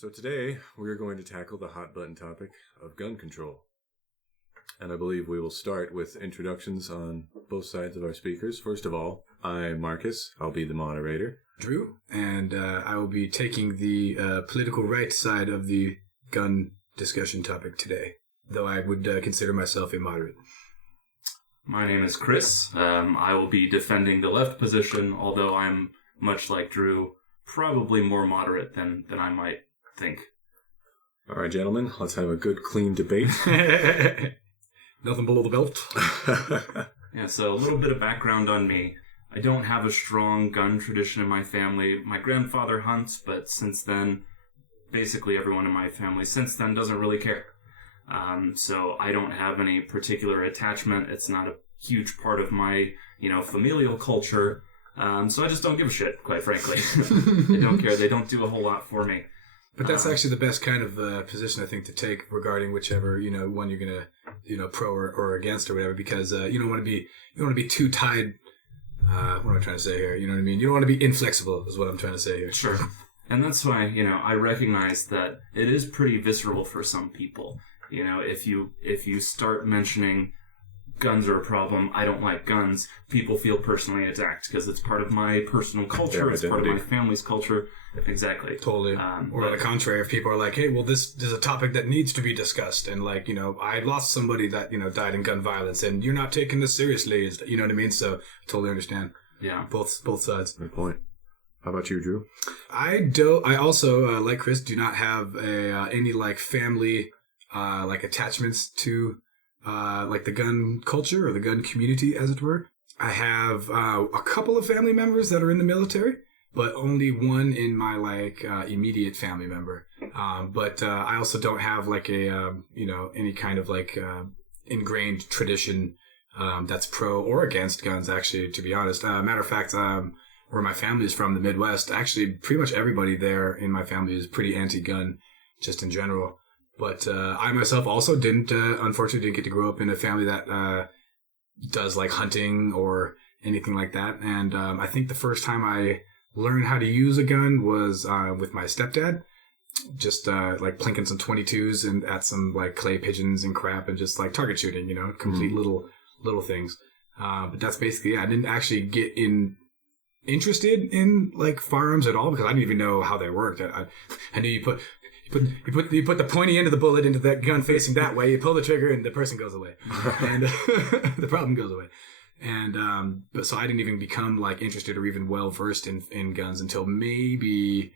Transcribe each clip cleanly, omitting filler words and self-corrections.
So today we are going to tackle the hot button topic of gun control. And I believe we will start with introductions on both sides of our speakers. First of all, I'm Marcus. I'll be the moderator. Drew, and I will be taking the political right side of the gun discussion topic today, though I would consider myself a moderate. My name is Chris. I will be defending the left position, although I'm, much like Drew, probably more moderate than I might think. All right, gentlemen, let's have a good, clean debate. Nothing below the belt. Yeah, so a little bit of background on me. I don't have a strong gun tradition in my family. My grandfather hunts, but since then, basically everyone in my family since then doesn't really care. So I don't have any particular attachment. It's not a huge part of my, familial culture. So I just don't give a shit, quite frankly. They don't care. They don't do a whole lot for me. But that's actually the best kind of position, I think, to take regarding whichever, one you're going to, pro or against or whatever, because you don't want to be too tied. What am I trying to say here? You know what I mean? You don't want to be inflexible is what I'm trying to say here. Sure. And that's why, I recognize that it is pretty visceral for some people. If you start mentioning guns are a problem, I don't like guns, people feel personally attacked because it's part of my personal culture, it's part of my family's culture. Exactly. Totally. Or on the contrary, if people are like, hey, well, this is a topic that needs to be discussed, and I lost somebody that, died in gun violence, and you're not taking this seriously, you know what I mean? So, totally understand. Yeah. Both sides. Good point. How about you, Drew? I also, like Chris, do not have any, family, attachments to, the gun culture or the gun community, as it were. I have a couple of family members that are in the military, but only one in my immediate family member. But I also don't have any kind of ingrained tradition that's pro or against guns. Actually, to be honest, matter of fact, where my family is from, the Midwest, actually pretty much everybody there in my family is pretty anti-gun, just in general. But I myself also unfortunately didn't get to grow up in a family that does like hunting or anything like that. And I think the first time I learned how to use a gun was with my stepdad, just plinking some 22s and at some clay pigeons and crap and just target shooting, complete little things. But that's basically it. I didn't actually get interested in firearms at all because I didn't even know how they worked. I knew you put the pointy end of the bullet into that gun facing that way, you pull the trigger and the person goes away. And the problem goes away. And but so I didn't even become interested or even well versed in guns until maybe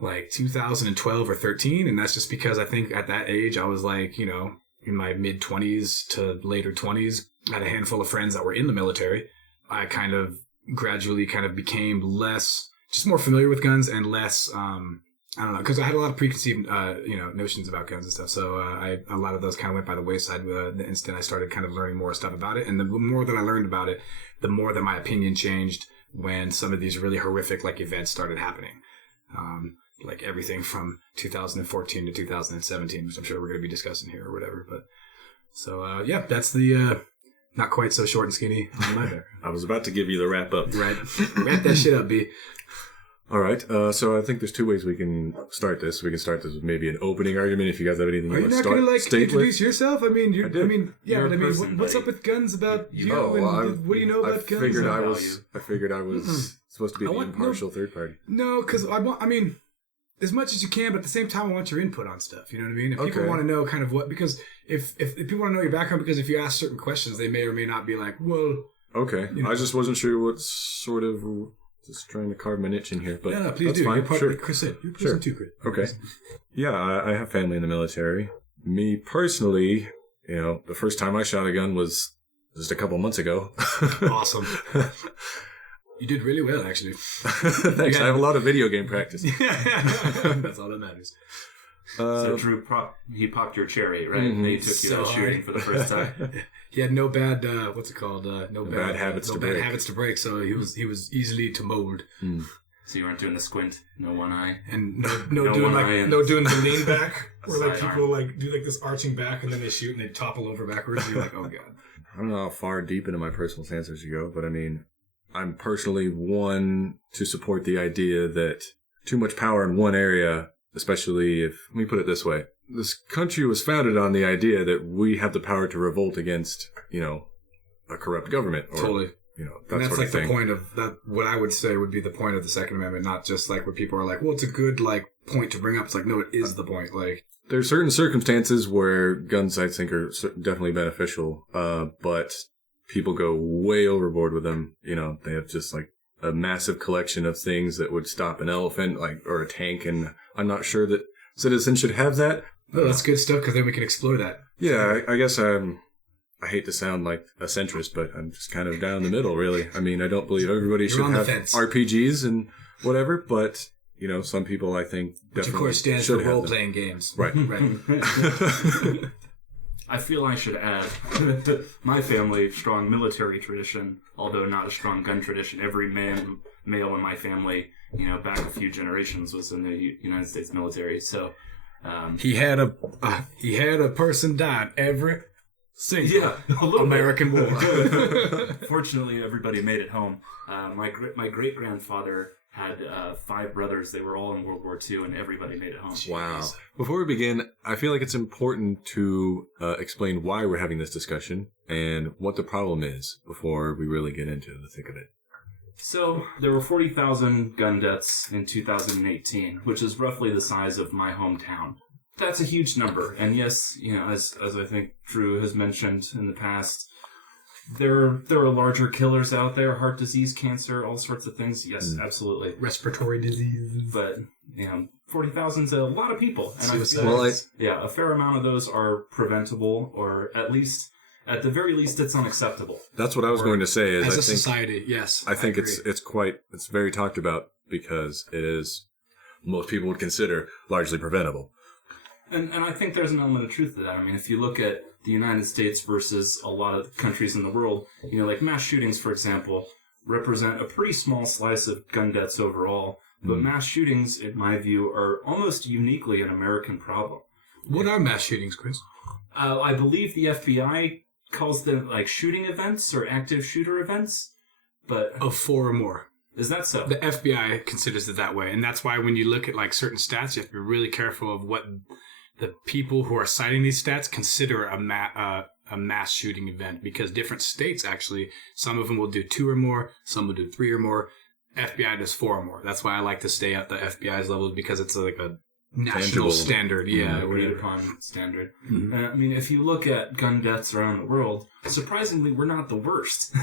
2012 or 13, and that's just because I think at that age I was in my mid 20s to later 20s. I had a handful of friends that were in the military. I kind of gradually became just more familiar with guns and less I don't know, because I had a lot of preconceived, notions about guns and stuff. So a lot of those kind of went by the wayside the instant I started kind of learning more stuff about it. And the more that I learned about it, the more that my opinion changed when some of these really horrific events started happening. Everything from 2014 to 2017, which I'm sure we're going to be discussing here or whatever. But so that's the not quite so short and skinny on my back. I was about to give you the wrap up. Right, wrap that shit up, B. All right, so I think there's two ways we can start this. We can start this with maybe an opening argument if you guys have anything you want to start. Are you not going to introduce yourself? I mean, what's up with guns about you? What do you know about guns? I figured I was supposed to be the impartial third party. No, because as much as you can, but at the same time, I want your input on stuff. You know what I mean? If people want to know kind of what, because if people want to know your background, because if you ask certain questions, they may or may not be like, well. Okay, I just wasn't sure what sort of. Just trying to carve my niche in here, but no, please that's do. fine. You're part sure. of Chris said. You're person too, Chris. Okay. Yeah, I have family in the military. Me personally, the first time I shot a gun was just a couple months ago. Awesome. You did really well, actually. Thanks. I have a lot of video game practice. That's all that matters. So Drew, he popped your cherry, right? Mm-hmm. He took you out shooting for the first time. He had no bad, what's it called? No bad habits to break. So he was easily to mold. Mm. So you weren't doing the squint, no one eye, and no doing the lean back, where people do this arching back and then they shoot and they topple over backwards. You're like, oh god. I don't know how far deep into my personal stances you go, but I mean, I'm personally one to support the idea that too much power in one area especially if, let me put it this way. This country was founded on the idea that we have the power to revolt against, a corrupt government. Or, Totally. That that's sort like of thing. the point of that. What I would say would be the point of the Second Amendment, not just like where people are like, well, it's a good like point to bring up. It's like, no, it is the point. Like, there are certain circumstances where guns, I think, are definitely beneficial, but people go way overboard with them. They have just like a massive collection of things that would stop an elephant, or a tank, and I'm not sure that citizens should have that. no, that's good stuff because then we can explore that. Yeah, I guess I hate to sound like a centrist, but I'm just kind of down the middle, really. I mean, I don't believe everybody should on the have fence. RPGs and whatever, but some people I think definitely Which of course stands should for have role them. playing games. Right. Right. I feel I should add my family strong military tradition, although not a strong gun tradition. Every male in my family, back a few generations was in the United States military. So He had a person die every single American war. Fortunately, everybody made it home. My great grandfather had 5 brothers. They were all in World War II, and everybody made it home. Wow. Before we begin, I feel like it's important to explain why we're having this discussion and what the problem is before we really get into the thick of it. So there were 40,000 gun deaths in 2018, which is roughly the size of my hometown. That's a huge number. And yes, as I think Drew has mentioned in the past, there are larger killers out there, heart disease, cancer, all sorts of things. Yes, absolutely. Respiratory disease. But, 40,000 is a lot of people. And Suicide. I feel a fair amount of those are preventable, or at the very least, it's unacceptable. That's what I was going to say. Is As I a think, society, yes. I think agree. it's very talked about because it is, most people would consider largely preventable. And I think there's an element of truth to that. I mean, if you look at the United States versus a lot of countries in the world, like mass shootings, for example, represent a pretty small slice of gun deaths overall. But mass shootings, in my view, are almost uniquely an American problem. What are mass shootings, Chris? I believe the FBI calls them like shooting events or active shooter events. But Of 4 or more. is that so? The FBI considers it that way. And that's why when you look at like certain stats, you have to be really careful of what the people who are citing these stats consider a mass shooting event, because different states actually, some of them will do 2 or more, some will do 3 or more. FBI does 4 or more. That's why I like to stay at the FBI's levels, because it's like a national Tangible. standard. Yeah, Agreed whatever. upon standard. I mean, if you look at gun deaths around the world, surprisingly, we're not the worst.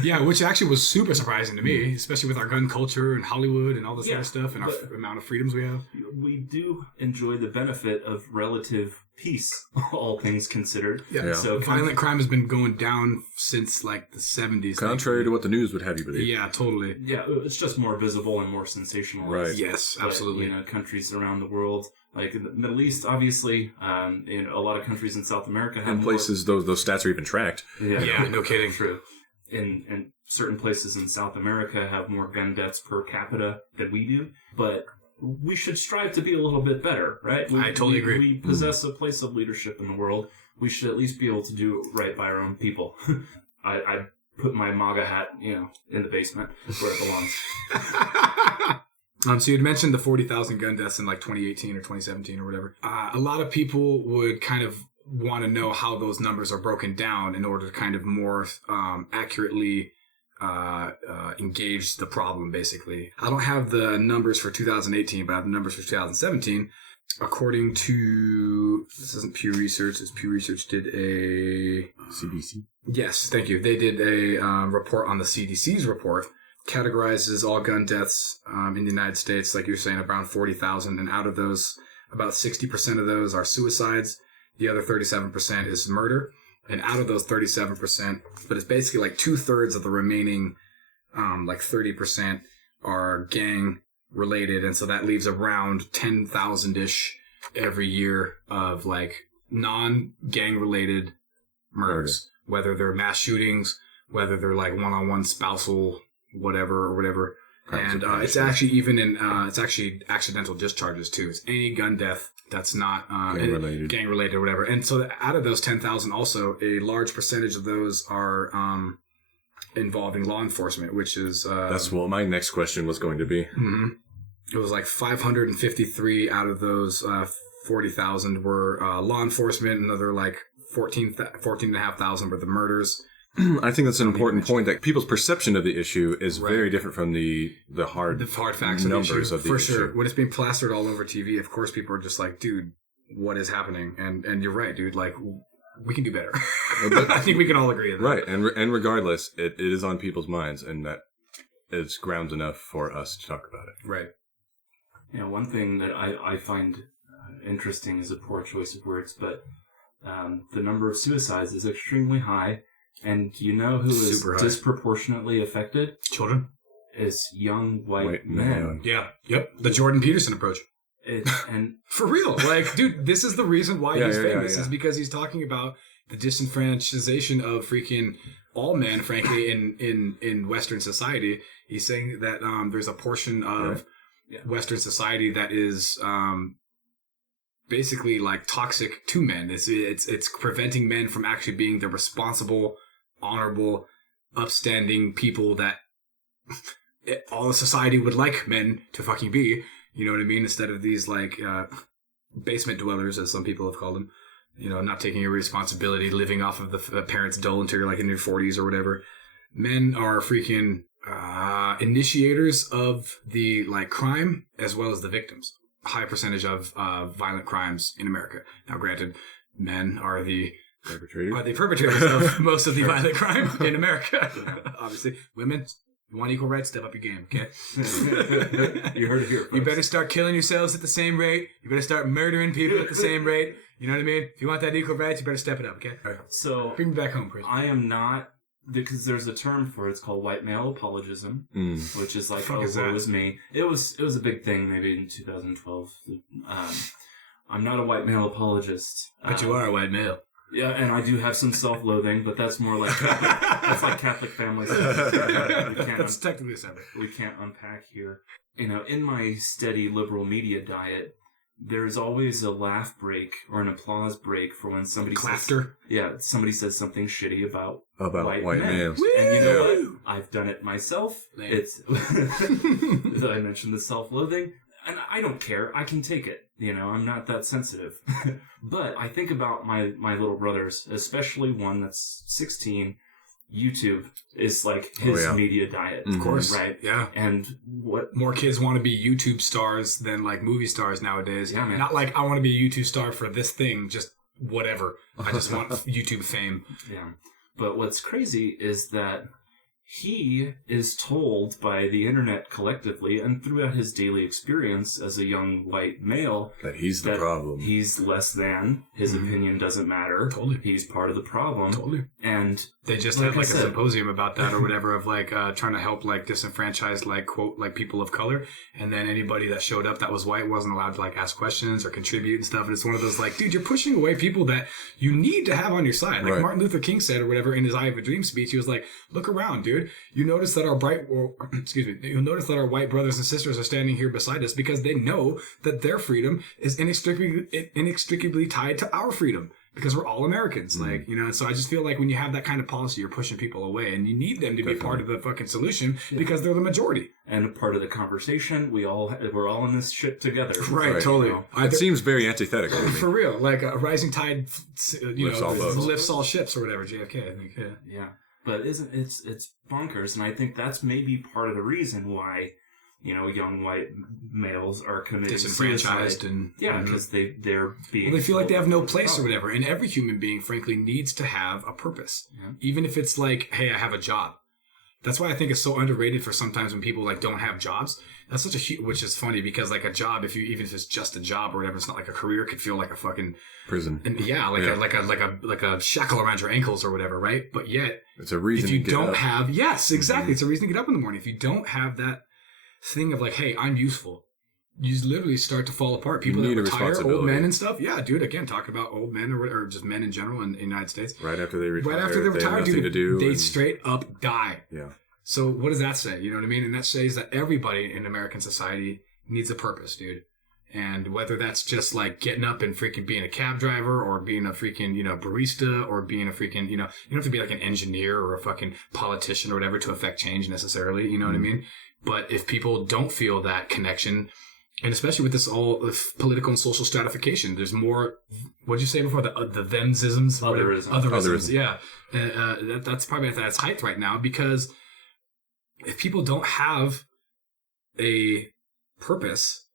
Yeah, which actually was super surprising to me, especially with our gun culture and Hollywood and all this other stuff and our amount of freedoms we have. We do enjoy the benefit of relative peace, all things considered. Yeah. So Violent crime has been going down since like the 70s. Contrary to what the news would have you believe. Yeah, totally. yeah, it's just more visible and more sensationalized. Right. Yes, But, absolutely. countries around the world, like in the Middle East, obviously, a lot of countries in South America have In places, those stats are even tracked. Yeah, no kidding. True. In certain places in South America have more gun deaths per capita than we do, but we should strive to be a little bit better, right? I totally agree. We possess a place of leadership in the world. We should at least be able to do right by our own people. I put my MAGA hat, in the basement where it belongs. So you'd mentioned the 40,000 gun deaths in like 2018 or 2017 or whatever. A lot of people would kind of want to know how those numbers are broken down in order to kind of more accurately engage the problem, basically. I don't have the numbers for 2018, but I have the numbers for 2017. According to, this isn't Pew Research, Pew Research did a... CDC. Yes, thank you. They did a report on the CDC's report, categorizes all gun deaths in the United States, like you were saying, around 40,000. And out of those, about 60% of those are suicides. The other 37% is murder. And out of those 37%, but it's basically like 2/3 of the remaining, like 30% are gang related. And so that leaves around 10,000-ish every year of like non-gang related murders, whether they're mass shootings, whether they're like one-on-one spousal, whatever. And it's actually even in, it's actually accidental discharges too. It's any gun death that's not gang related or whatever. And so out of those 10,000 also, a large percentage of those are involving law enforcement, which is... That's what my next question was going to be. Mm-hmm. it was like 553 out of those 40,000 were law enforcement. Another like 14,500 were the murders. I think that's an important point, that people's perception of the issue is very different from the hard facts numbers of the for issue. sure. When it's being plastered all over TV, of course, people are just like, "Dude, what is happening?" And you're right, dude. Like, we can do better. I think we can all agree on that. Right, and regardless, it is on people's minds, and that is grounds enough for us to talk about it. Right. Yeah, one thing that I find interesting is a poor choice of words, but the number of suicides is extremely high. And you know who is disproportionately affected? Children. Is young white men. Yeah. Yep. The Jordan Peterson approach. And for real. Like, dude, this is the reason why he's famous. Is because he's talking about the disenfranchisation of freaking all men, frankly, in Western society. He's saying that there's a portion of Western society that is basically like toxic to men. It's preventing men from actually being the responsible, honorable, upstanding people that all of society would like men to fucking be. You know what I mean? Instead of these like basement dwellers, as some people have called them. You know, not taking your responsibility, living off of the parents' dole until you're like in your 40s or whatever. Men are freaking initiators of the like crime as well as the victims. A high percentage of violent crimes in America. Now, granted, men are the perpetrators of most of the violent crime in America. Obviously, women, you want equal rights, step up your game, okay? You heard it here first. You better start killing yourselves at the same rate. You better start murdering people at the same rate. You know what I mean? If you want that equal rights, you better step it up, okay? All right. So bring me back home, Chris. I am not, because there's a term for it. It's called white male apologism, which is like, woe is me. It was a big thing maybe in 2012. I'm not a white male apologist. But you are a white male. Yeah, and I do have some self-loathing, but that's more like that's like Catholic family stuff. That's technically separate. We can't unpack here. You know, in my steady liberal media diet, there's always a laugh break or an applause break for when somebody somebody says something shitty about white males. And you know what? I've done it myself. It's I mentioned the self-loathing, and I don't care. I can take it. You know, I'm not that sensitive. But I think about my little brothers, especially one that's 16. YouTube is like his media diet. Of course. Right? Yeah. And what more kids want to be YouTube stars than like movie stars nowadays. Yeah, man. Not like I want to be a YouTube star for this thing, just whatever. I just want YouTube fame. Yeah. But what's crazy is that he is told by the internet collectively and throughout his daily experience as a young white male that he's the problem. He's less than. His opinion doesn't matter. Totally. He's part of the problem. Totally. And they just had like a symposium about that or whatever of like trying to help like disenfranchise like quote like people of color, and then anybody that showed up that was white wasn't allowed to like ask questions or contribute and stuff. And it's one of those like, dude, you're pushing away people that you need to have on your side. Like Martin Luther King said or whatever in his I Have a Dream speech, he was like, look around, dude. You notice that you'll notice that our white brothers and sisters are standing here beside us because they know that their freedom is inextricably tied to our freedom because we're all Americans. Like, you know, so I just feel like when you have that kind of policy, you're pushing people away and you need them to be part of the fucking solution because they're the majority. And part of the conversation, we're all in this shit together. Right, totally. You know? It seems very antithetical to me. For real. Like a rising tide, lifts all ships or whatever, JFK, I think. Yeah. But it's bonkers, and I think that's maybe part of the reason why, you know, young white males are committing disenfranchised suicide. Because they're being they feel like they have no place or whatever. And every human being, frankly, needs to have a purpose, even if it's like, hey, I have a job. That's why I think it's so underrated for sometimes when people like don't have jobs. That's such a huge, which is funny because like a job, even if it's just a job or whatever, it's not like a career. It could feel like a fucking prison. And like a shackle around your ankles or whatever, right? But yet, it's a reason. If you to get don't up. have, yes, exactly, it's a reason to get up in the morning. If you don't have that thing of like, hey, I'm useful, you literally start to fall apart. People that retire, old men and stuff. Yeah, dude. Again, talking about old men or just men in general in the United States. Right after they retire, dude, they straight up die. Yeah. So what does that say? You know what I mean? And that says that everybody in American society needs a purpose, dude. And whether that's just like getting up and freaking being a cab driver or being a freaking, you know, barista or being a freaking, you know, you don't have to be like an engineer or a fucking politician or whatever to affect change necessarily. You know what I mean? But if people don't feel that connection, and especially with this all of political and social stratification, there's more. What'd you say before? The themsisms, otherisms. Yeah, that's probably at its height right now, because if people don't have a purpose,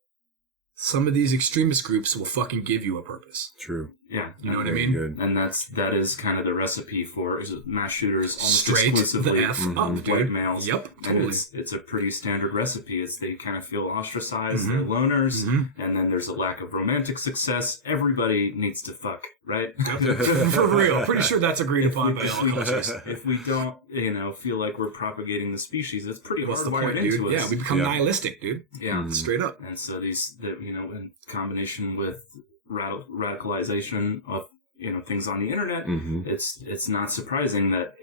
some of these extremist groups will fucking give you a purpose. True. Yeah. You know what I mean? Good. And that is kind of the recipe for mass shooters almost Straight exclusively the F up, white dude. males. Yep, And totally. it's a pretty standard recipe. It's they kind of feel ostracized, they're loners, and then there's a lack of romantic success. Everybody needs to fuck, right? For real. Pretty sure that's agreed upon by all cultures. If we don't, feel like we're propagating the species, it's pretty What's the hardwired point, into dude? us. Yeah, we become nihilistic, dude. Yeah. Straight up. And so in combination with radicalization of things on the internet, it's not surprising that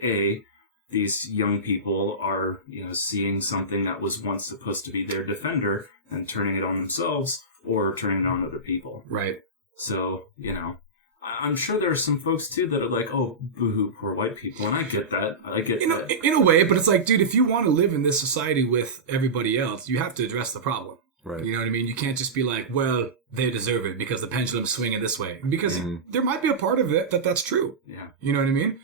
these young people are seeing something that was once supposed to be their defender and turning it on themselves or turning it on other people. Right. So I'm sure there are some folks too that are like, oh, boo-hoo, poor white people, and I get that. In a way, but it's like, dude, if you want to live in this society with everybody else, you have to address the problem. Right. You know what I mean? You can't just be like, well, they deserve it because the pendulum's swinging this way. Because there might be a part of it that's true. Yeah. You know what I mean?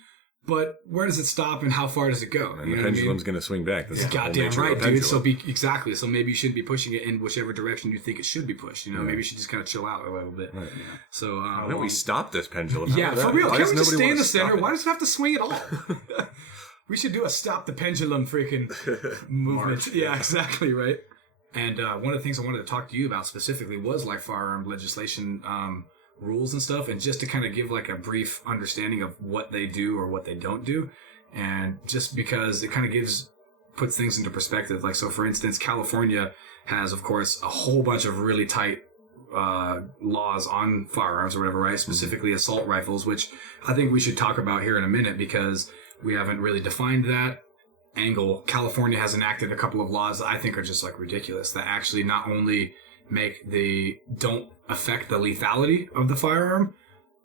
But where does it stop and how far does it go? And you the know pendulum's going to swing back. That's the whole goddamn nature of a right, dude. pendulum. So maybe you shouldn't be pushing it in whichever direction you think it should be pushed. Maybe you should just kind of chill out a little bit. Right. Yeah. So why don't we stop this pendulum? Yeah, for real. Why Can't we does just nobody stay in wanna the stop center? it? Why does it have to swing at all? We should do a stop the pendulum freaking movement. March. Yeah, exactly, right. And one of the things I wanted to talk to you about specifically was like firearm legislation rules and stuff, and just to kind of give like a brief understanding of what they do or what they don't do. And just because it kind of puts things into perspective. Like, so for instance, California has, of course, a whole bunch of really tight laws on firearms or whatever, right? Specifically assault rifles, which I think we should talk about here in a minute because we haven't really defined that angle. California has enacted a couple of laws that I think are just like ridiculous, that actually not only don't affect the lethality of the firearm,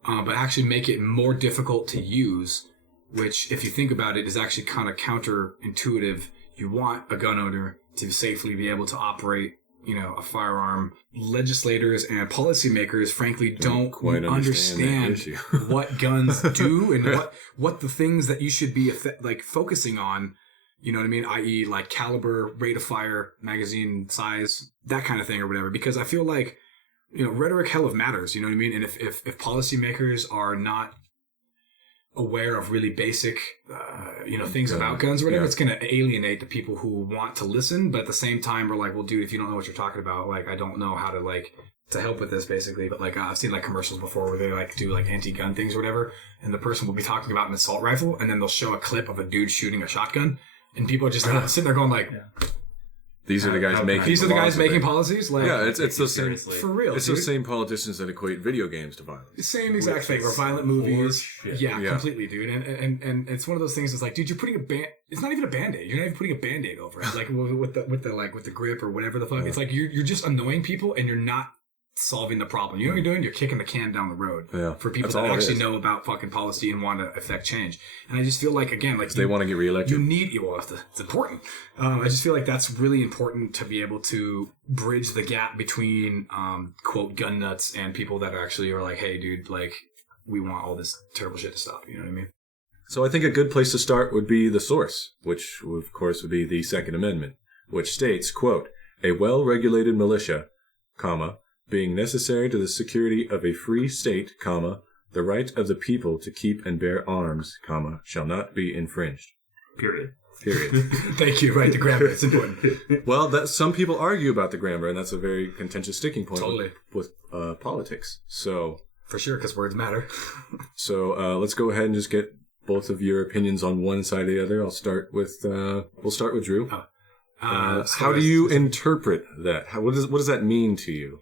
but actually make it more difficult to use, which if you think about it is actually kind of counterintuitive. You want a gun owner to safely be able to operate a firearm. Legislators and policymakers frankly don't quite understand what guns do and what the things that you should be focusing on. You know what I mean? I.e. like caliber, rate of fire, magazine size, that kind of thing or whatever. Because I feel like, rhetoric hell of matters, you know what I mean? And if policymakers are not aware of really basic, things about guns or whatever, it's going to alienate the people who want to listen. But at the same time, we're like, well, dude, if you don't know what you're talking about, like, I don't know how to help with this basically. But like, I've seen like commercials before where they like do like anti-gun things or whatever. And the person will be talking about an assault rifle and then they'll show a clip of a dude shooting a shotgun. And people are just sitting there going like, these are the guys making these are the guys making policies? Like, yeah, it's the same. For real, It's dude. those same politicians that equate video games to violence. Same exact thing. Or violent movies. Yeah, Yeah. completely, dude. And it's one of those things that's like, dude, you're putting it's not even a Band-Aid. You're not even putting a Band-Aid over it. Like with the grip or whatever the fuck. It's like you're just annoying people and you're not solving the problem. You know what you're doing? You're kicking the can down the road for people that actually know about fucking policy and want to affect change. And I just feel like, again, like they want to get reelected. You need, it's important. I just feel like that's really important to be able to bridge the gap between, quote, gun nuts and people that actually are like, hey, dude, like, we want all this terrible shit to stop. You know what I mean? So I think a good place to start would be the source, which of course would be the Second Amendment, which states, quote, a well-regulated militia, being necessary to the security of a free state, the right of the people to keep and bear arms, shall not be infringed. Period. Thank you. Right, the grammar. It's important. Well, some people argue about the grammar, and that's a very contentious sticking point Totally. with politics. So for sure, because words matter. So let's go ahead and just get both of your opinions on one side or the other. We'll start with Drew. How do you interpret that? What does that mean to you?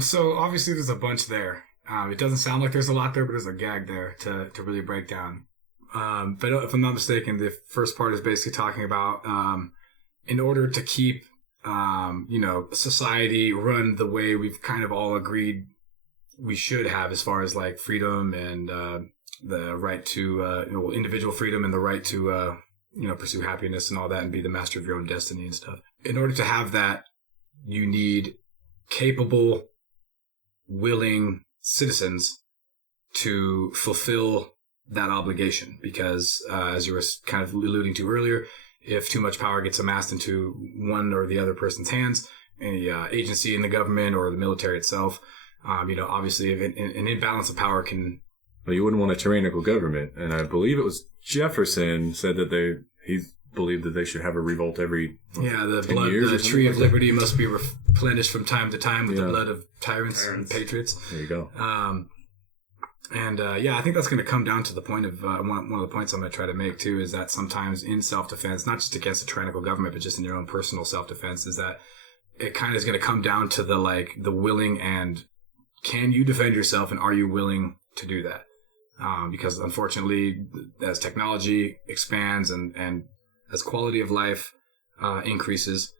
So obviously there's a bunch there. It doesn't sound like there's a lot there, but there's a gag there to really break down. But if I'm not mistaken, the first part is basically talking about, in order to keep, society run the way we've kind of all agreed we should have, as far as like freedom and, the right to, individual freedom and the right to, pursue happiness and all that and be the master of your own destiny and stuff. In order to have that, you need capable, willing citizens to fulfill that obligation. Because as you were kind of alluding to earlier, if too much power gets amassed into one or the other person's hands, any agency in the government or the military itself, obviously if an imbalance of power can... Well, you wouldn't want a tyrannical government. And I believe it was Jefferson said that he believed that they should have a revolt every the tree of liberty must be replenished from time to time with the blood of tyrants and patriots. There you go. I think that's going to come down to the point of one of the points I'm going to try to make too, is that sometimes in self-defense, not just against a tyrannical government, but just in your own personal self-defense, is that it kind of is going to come down to the willing and can you defend yourself, and are you willing to do that? Because unfortunately, as technology expands and as quality of life increases,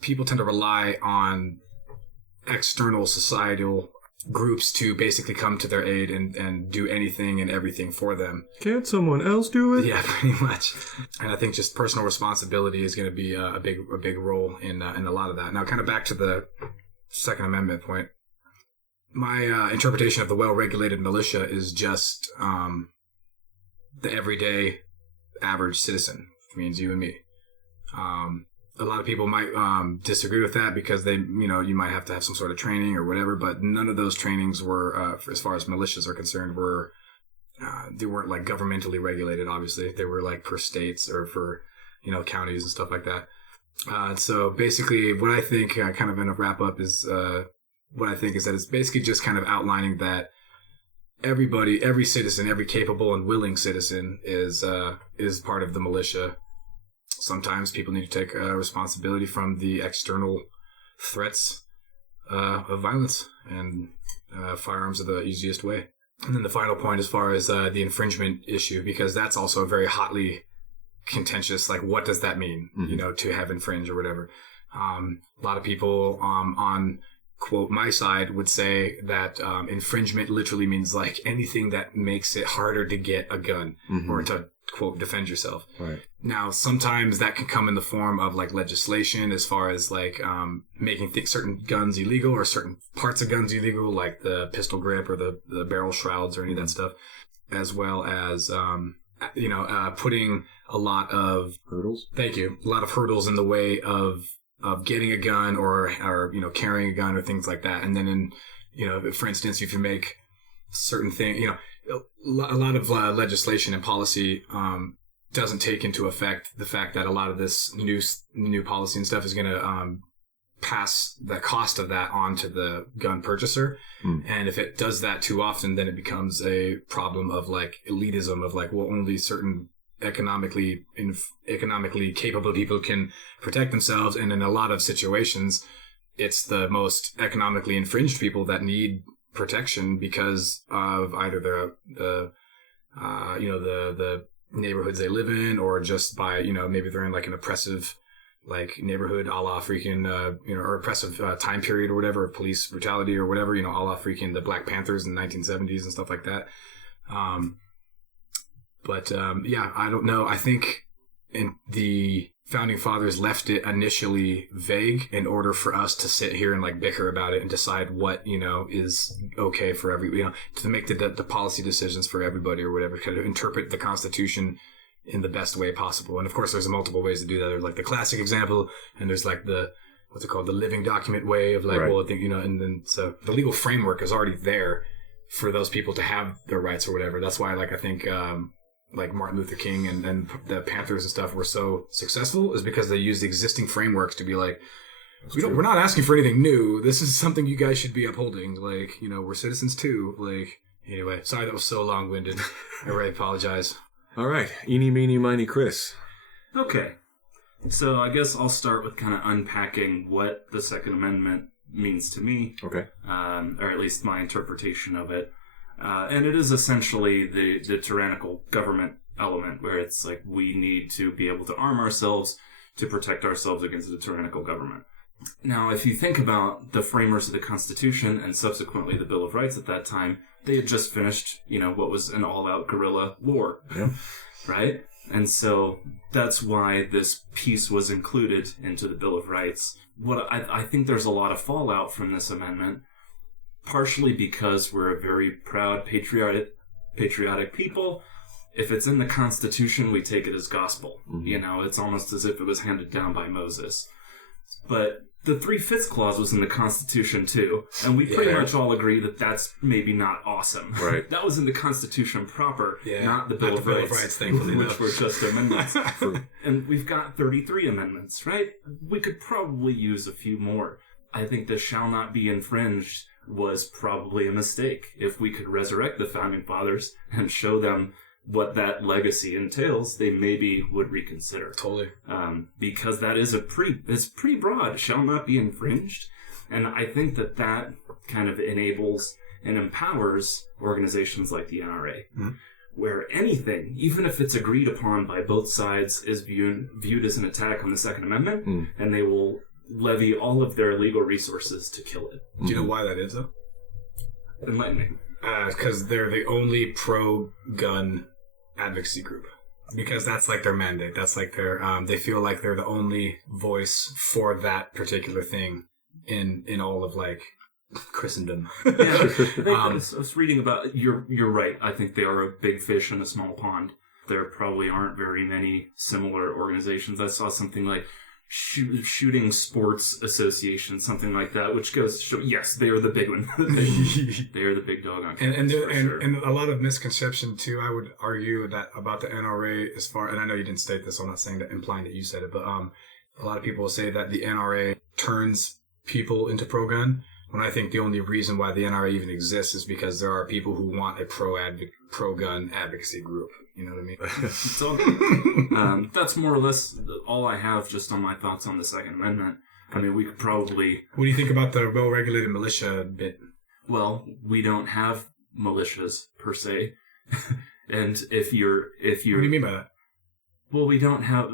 people tend to rely on external societal groups to basically come to their aid and do anything and everything for them. Can't someone else do it? Yeah, pretty much. And I think just personal responsibility is going to be a big role in a lot of that. Now, kind of back to the Second Amendment point. My interpretation of the Well Regulated Militia is just the everyday average citizen. It means you and me. A lot of people might disagree with that because you might have to have some sort of training or whatever, but none of those trainings were, as far as militias are concerned, they weren't like governmentally regulated, obviously. They were like per states or for, counties and stuff like that. So basically what I think, kind of in a wrap up is, what I think is that it's basically just kind of outlining that every citizen, every capable and willing citizen is part of the militia. Sometimes people need to take responsibility from the external threats of violence, and firearms are the easiest way. And then the final point as far as the infringement issue, because that's also very hotly contentious. Like, what does that mean, to have infringed or whatever? A lot of people on, quote, my side would say that infringement literally means like anything that makes it harder to get a gun or to, quote, defend yourself. Right. Now, sometimes that can come in the form of like legislation as far as like making certain guns illegal or certain parts of guns illegal, like the pistol grip or the barrel shrouds or any of that stuff, as well as, putting a lot of hurdles. Thank you. A lot of hurdles in the way of getting a gun or carrying a gun or things like that. And then for instance, if you make certain things, a lot of legislation and policy doesn't take into effect the fact that a lot of this new policy and stuff is going to pass the cost of that on to the gun purchaser. And if it does that too often, then it becomes a problem of like elitism of like, well, only certain economically capable people can protect themselves, and in a lot of situations it's the most economically infringed people that need protection because of either the neighborhoods they live in, or just by maybe they're in like an oppressive like neighborhood a la freaking or oppressive time period or whatever, police brutality or whatever, a la freaking the Black Panthers in the 1970s and stuff like that. But I don't know. I think the founding fathers left it initially vague in order for us to sit here and like bicker about it and decide what, is okay for to make the policy decisions for everybody or whatever, kind of interpret the Constitution in the best way possible. And of course, there's multiple ways to do that. There's like the classic example, and there's like the living document way of like, right. Well, I think, and then so the legal framework is already there for those people to have their rights or whatever. That's why, like, I think, like Martin Luther King and the Panthers and stuff were so successful, is because they used existing frameworks to be like, we're not asking for anything new. This is something you guys should be upholding. Like, we're citizens too. Like, anyway, sorry that was so long-winded. I really apologize. All right. Eeny, meeny, miny, Chris. Okay. So I guess I'll start with kind of unpacking what the Second Amendment means to me. Okay. Or at least my interpretation of it. And it is essentially the tyrannical government element, where it's like we need to be able to arm ourselves to protect ourselves against the tyrannical government. Now, if you think about the framers of the Constitution and subsequently the Bill of Rights at that time, they had just finished, what was an all-out guerrilla war, yeah. Right? And so that's why this piece was included into the Bill of Rights. What I think there's a lot of fallout from this amendment, partially because we're a very proud, patriotic people. If it's in the Constitution, we take it as gospel. Mm-hmm. It's almost as if it was handed down by Moses. But the 3/5 clause was in the Constitution too, and we pretty much all agree that that's maybe not awesome. Right. That was in the Constitution proper, not the Bill of Rights, thankfully, which were just amendments. And we've got 33 amendments, right? We could probably use a few more. I think the shall not be infringed was probably a mistake. If we could resurrect the Founding Fathers and show them what that legacy entails, they maybe would reconsider. Totally. Because that is it's pretty broad. Shall not be infringed. And I think that kind of enables and empowers organizations like the NRA, where anything, even if it's agreed upon by both sides, is viewed as an attack on the Second Amendment, and they will levy all of their legal resources to kill it. Do you know why that is, though? Enlighten me. Because they're the only pro-gun advocacy group. Because that's like their mandate. That's like their, they feel like they're the only voice for that particular thing in all of like Christendom. Yeah, I was reading about, you're right. I think they are a big fish in a small pond. There probably aren't very many similar organizations. I saw something like Shooting Sports Association, something like that, which goes to show, yes, they are the big one. They are the big dog on campus, and a lot of misconception too. I would argue that about the NRA, and I know you didn't state this, so I'm not saying that, implying that you said it, but a lot of people will say that the NRA turns people into pro-gun, when I think the only reason why the NRA even exists is because there are people who want a pro-gun advocacy group. You know what I mean? So, that's more or less all I have just on my thoughts on the Second Amendment. I mean, we could probably... What do you think about the Well Regulated Militia bit? Well, we don't have militias, per se. And if you're... What do you mean by that? Well, we don't have...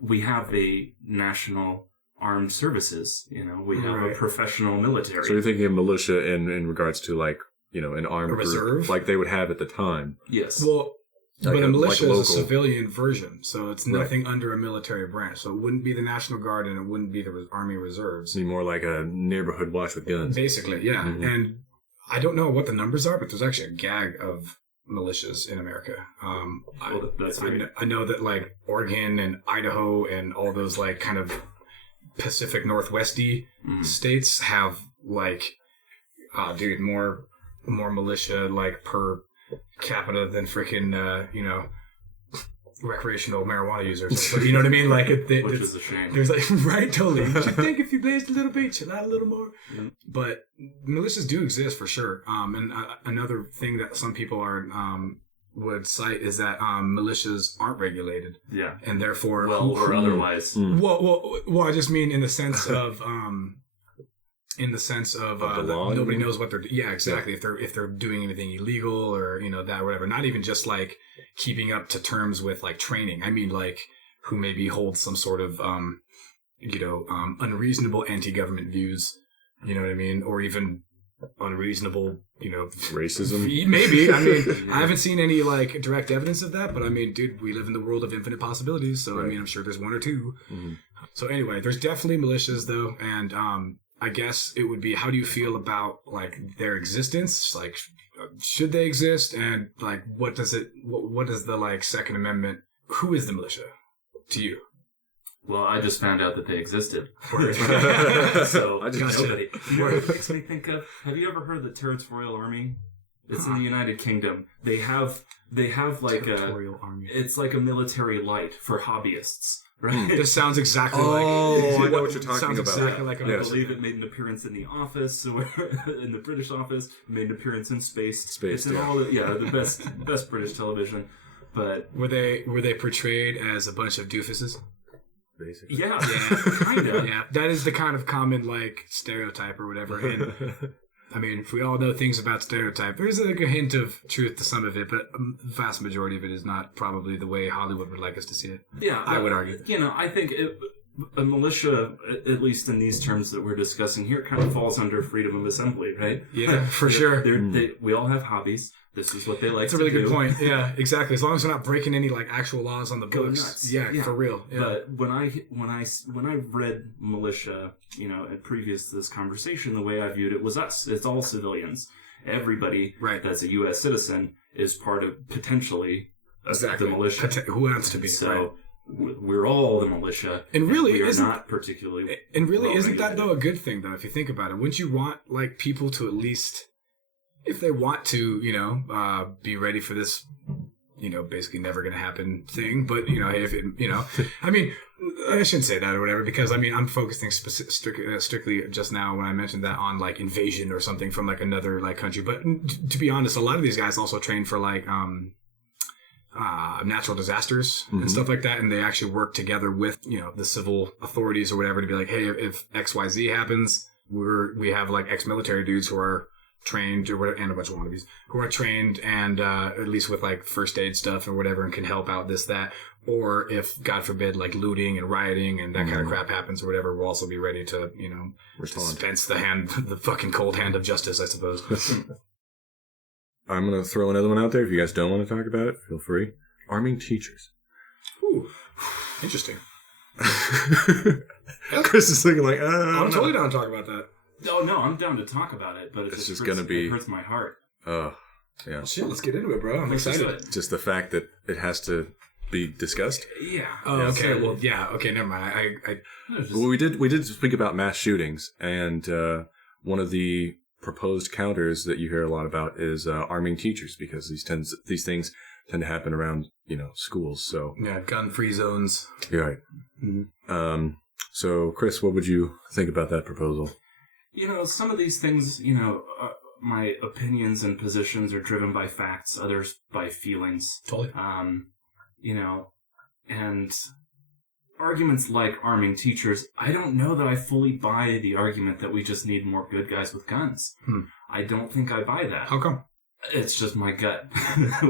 we have a national armed services. We have a professional military. So you're thinking of militia in regards to, like, an armed group, like they would have at the time. Yes. Well... But a militia is a civilian version, so it's nothing under a military branch. So it wouldn't be the National Guard and it wouldn't be the Army Reserves. It'd be more like a neighborhood watch with guns. Basically, yeah. Mm-hmm. And I don't know what the numbers are, but there's actually a gag of militias in America. I know that like Oregon and Idaho and all those like kind of Pacific Northwesty states have like, more militia like per capita than freaking recreational marijuana users. But you know what I mean? Like which is a shame. There's like right, totally. You should think if you blazed a little bit, chill out a little more. Mm-hmm. But militias do exist for sure. And another thing that some people are would cite is that militias aren't regulated. Yeah. And therefore, or otherwise. Well, I just mean in the sense of. The law, nobody knows what they're doing. Yeah, exactly. Yeah. If they're doing anything illegal or that or whatever. Not even just like keeping up to terms with like training. I mean like who maybe holds some sort of unreasonable anti-government views. You know what I mean? Or even unreasonable racism. Maybe. I mean I haven't seen any like direct evidence of that, but I mean, dude, we live in the world of infinite possibilities. So right. I mean, I'm sure there's one or two. Mm-hmm. So anyway, there's definitely militias though, and I guess it would be, how do you feel about like their existence? Like, should they exist? And like, what is the like Second Amendment? Who is the militia to you? Well, I just found out that they existed. So I just nobody. It makes me think of. Have you ever heard of the Terrence Royal Army? It's in the United Kingdom. They have like Army. It's like a military light for hobbyists. Right. This sounds exactly like... Oh, I know what you're talking about. Exactly like I believe it made an appearance in The Office, or in the British Office. It made an appearance in Space. It's in all the best British television. But were they portrayed as a bunch of doofuses? Basically. Yeah, kind of. Yeah, that is the kind of common like stereotype or whatever. And I mean, if we all know things about stereotype, there's like a hint of truth to some of it, but the vast majority of it is not probably the way Hollywood would like us to see it. Yeah, I would argue. I think a militia, at least in these terms that we're discussing here, kind of falls under freedom of assembly, right? Yeah, for sure. We all have hobbies. this is what they like. That's a really good point. Yeah, exactly. As long as we're not breaking any like actual laws on the books. Nuts. Yeah, for real. Yeah. But when I read militia, previous to this conversation, the way I viewed it was us. It's all civilians. Everybody that's a U.S. citizen is part of potentially the militia. Who wants to be? So we're all the militia. And really, we are not particularly. And really, isn't that though a good thing though? If you think about it, wouldn't you want like people to at least, if they want to, be ready for this, basically never going to happen thing. But if it, I mean, I shouldn't say that or whatever, because I mean, I'm focusing strictly just now when I mentioned that on like invasion or something from like another like country. But to be honest, a lot of these guys also train for like natural disasters and stuff like that, and they actually work together with the civil authorities or whatever to be like, hey, if XYZ happens, we have like ex-military dudes who are trained or whatever, and a bunch of wannabes who are trained and at least with like first aid stuff or whatever, and can help out this that. Or if God forbid like looting and rioting and that kind of crap happens or whatever, we'll also be ready to dispense the fucking cold hand of justice, I suppose. I'm going to throw another one out there. If you guys don't want to talk about it, feel free. Arming teachers. Ooh, interesting. Chris is thinking like, I'm totally down to talk about that. Oh, no, I'm down to talk about it, but it's just going to be... It hurts my heart. Oh, yeah. Well, shit, let's get into it, bro. I'm excited. Just the fact that it has to be discussed. Yeah. Oh, okay. Well, yeah. Okay, never mind. Well, we did speak about mass shootings, and one of the proposed counters that you hear a lot about is arming teachers, because these things tend to happen around schools. So yeah, gun-free zones. You're right. Mm-hmm. So, Chris, what would you think about that proposal? Some of these things, my opinions and positions are driven by facts, others by feelings. Totally. And arguments like arming teachers, I don't know that I fully buy the argument that we just need more good guys with guns. I don't think I buy that. How come? It's just my gut,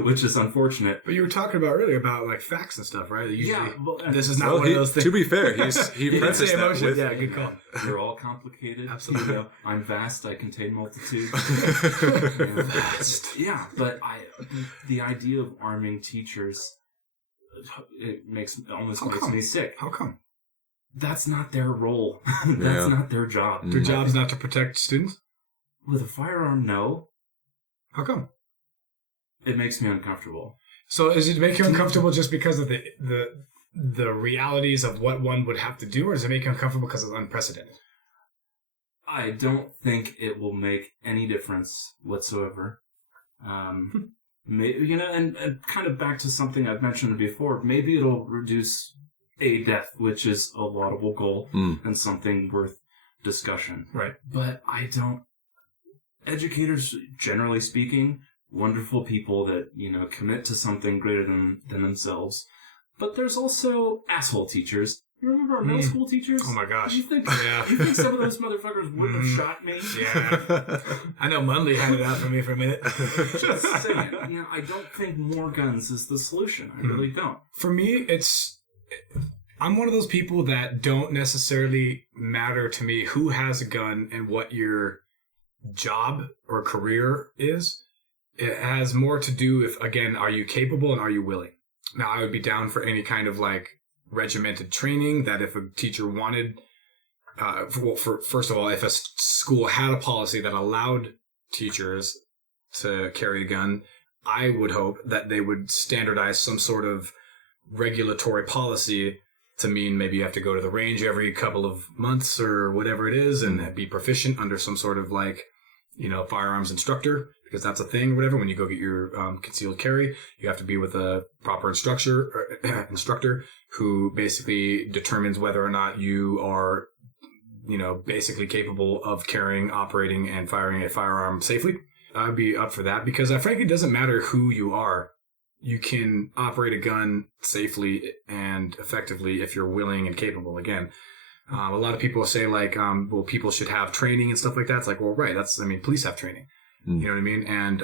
which is unfortunate. But you were talking about earlier about like facts and stuff, right? Yeah, this is not one of those things. To be fair, he prefaced that with... Yeah, good call. You're all complicated. Absolutely. I'm vast. I contain multitudes. Vast. Yeah, but the idea of arming teachers, it almost makes me sick. How come? That's not their role. That's not their job. Their job is not to protect students? With a firearm, no. How come? It makes me uncomfortable. So is it to make you uncomfortable just because of the realities of what one would have to do, or does it make you uncomfortable because it's unprecedented? I don't think it will make any difference whatsoever. Maybe, and kind of back to something I've mentioned before, maybe it'll reduce a death, which is a laudable goal and something worth discussion. Right. But I don't... Educators, generally speaking, wonderful people that, commit to something greater than themselves. But there's also asshole teachers. You remember our middle school teachers? Oh my gosh. You think some of those motherfuckers wouldn't have shot me? Yeah. I know Mundley had it out for me for a minute. Just saying. I don't think more guns is the solution. I really don't. For me, I'm one of those people that don't necessarily matter to me who has a gun and what your job or career is. It has more to do with, again, are you capable and are you willing? Now, I would be down for any kind of like regimented training that if a teacher wanted, first of all, if a school had a policy that allowed teachers to carry a gun, I would hope that they would standardize some sort of regulatory policy to mean maybe you have to go to the range every couple of months or whatever it is and be proficient under some sort of like, firearms instructor, because that's a thing or whatever. When you go get your concealed carry, you have to be with a proper instructor who basically determines whether or not you are, basically capable of carrying, operating, and firing a firearm safely. I'd be up for that because frankly, it doesn't matter who you are. You can operate a gun safely and effectively if you're willing and capable. Again, a lot of people say like, people should have training and stuff like that. It's like, well, right. Police have training. You know what I mean? And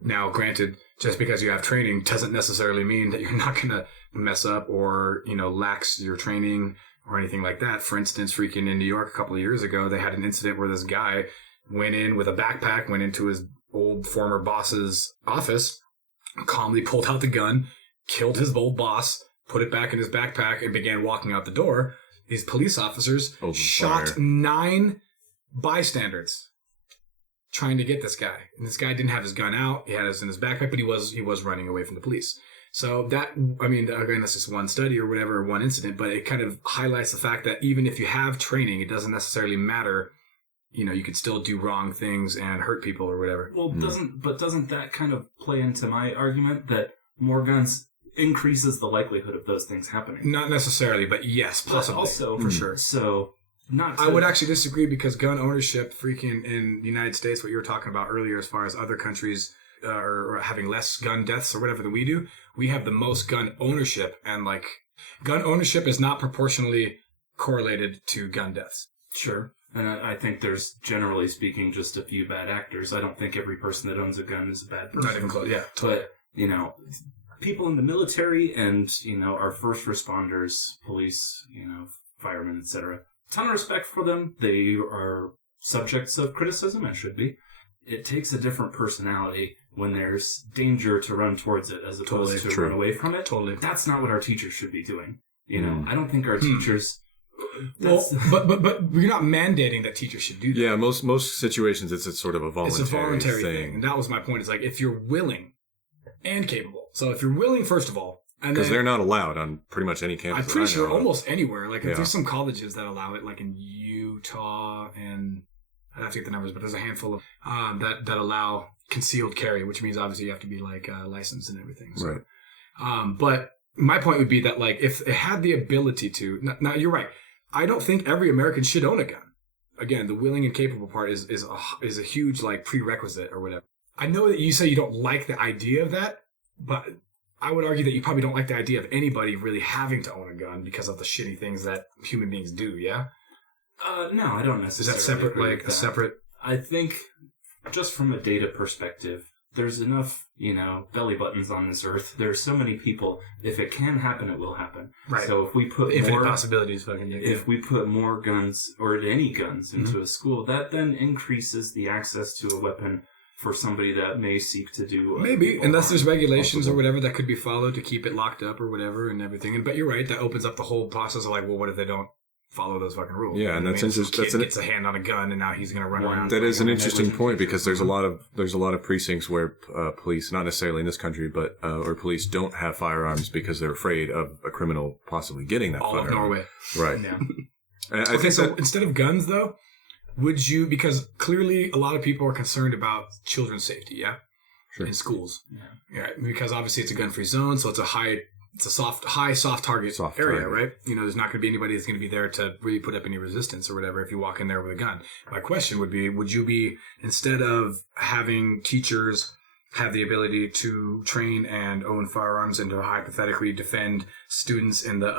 now, granted, just because you have training doesn't necessarily mean that you're not going to mess up or, lax your training or anything like that. For instance, freaking in New York a couple of years ago, they had an incident where this guy went in with a backpack, went into his old former boss's office, calmly pulled out the gun, killed his old boss, put it back in his backpack, and began walking out the door. These police officers shot 9 bystanders trying to get this guy. And this guy didn't have his gun out. He had it in his backpack, but he was running away from the police. So that, I mean, again, that's just one study or whatever, one incident, but it kind of highlights the fact that even if you have training, it doesn't necessarily matter. You know, you could still do wrong things and hurt people or whatever. Well, doesn't that kind of play into my argument that more guns increases the likelihood of those things happening? Not necessarily, but yes, possibly. But also, for sure. So, I would actually disagree because gun ownership, freaking in the United States, what you were talking about earlier, as far as other countries are having less gun deaths or whatever than we do, we have the most gun ownership, and like gun ownership is not proportionally correlated to gun deaths. Sure. And I think there's, generally speaking, just a few bad actors. I don't think every person that owns a gun is a bad person. Not even close, yeah. But, you know, people in the military and, you know, our first responders, police, you know, firemen, etc. Ton of respect for them. They are subjects of criticism and should be. It takes a different personality when there's danger to run towards it as opposed to run away from it. Totally. That's not what our teachers should be doing. You know, I don't think our teachers... Well, but we're not mandating that teachers should do that. Yeah, most situations it's sort of a voluntary, it's a voluntary thing. And that was my point. It's like if you're willing and capable. So if you're willing, first of all, and because they're not allowed on pretty much any campus. I'm pretty sure almost anywhere. Like there's some colleges that allow it, like in Utah, and I'd have to get the numbers, but there's a handful of that allow concealed carry, which means obviously you have to be like licensed and everything. So. Right. But my point would be that like if it had the ability to, now you're right. I don't think every American should own a gun. Again, the willing and capable part is a huge like prerequisite or whatever. I know that you say you don't like the idea of that, but I would argue that you probably don't like the idea of anybody really having to own a gun because of the shitty things that human beings do. Yeah. No, I don't necessarily. Is that separate? Like a separate? I think just from a data perspective, there's enough, you know, belly buttons on this earth. There's so many people. If it can happen, it will happen. Right. So if we put infinite possibilities, if we put more guns or any guns into a school, that then increases the access to a weapon for somebody that may seek to do maybe, unless there's regulations or whatever that could be followed to keep it locked up or whatever and everything. But you're right, that opens up the whole process of like, well, what if they don't follow those fucking rules? Yeah, and that's interesting. Kid gets a hand on a gun, and now he's going to run around. That is an interesting point because there's a lot of precincts where police, not necessarily in this country, but or police don't have firearms because they're afraid of a criminal possibly getting that firearm. All of Norway, right? Yeah. I think so. Instead of guns, though, would you? Because clearly, a lot of people are concerned about children's safety. Yeah, sure. In schools. Yeah, because obviously it's a gun-free zone, so it's a high soft target area, right? You know, there's not going to be anybody that's going to be there to really put up any resistance or whatever if you walk in there with a gun. My question would be, would you be, instead of having teachers have the ability to train and own firearms and to hypothetically defend students in the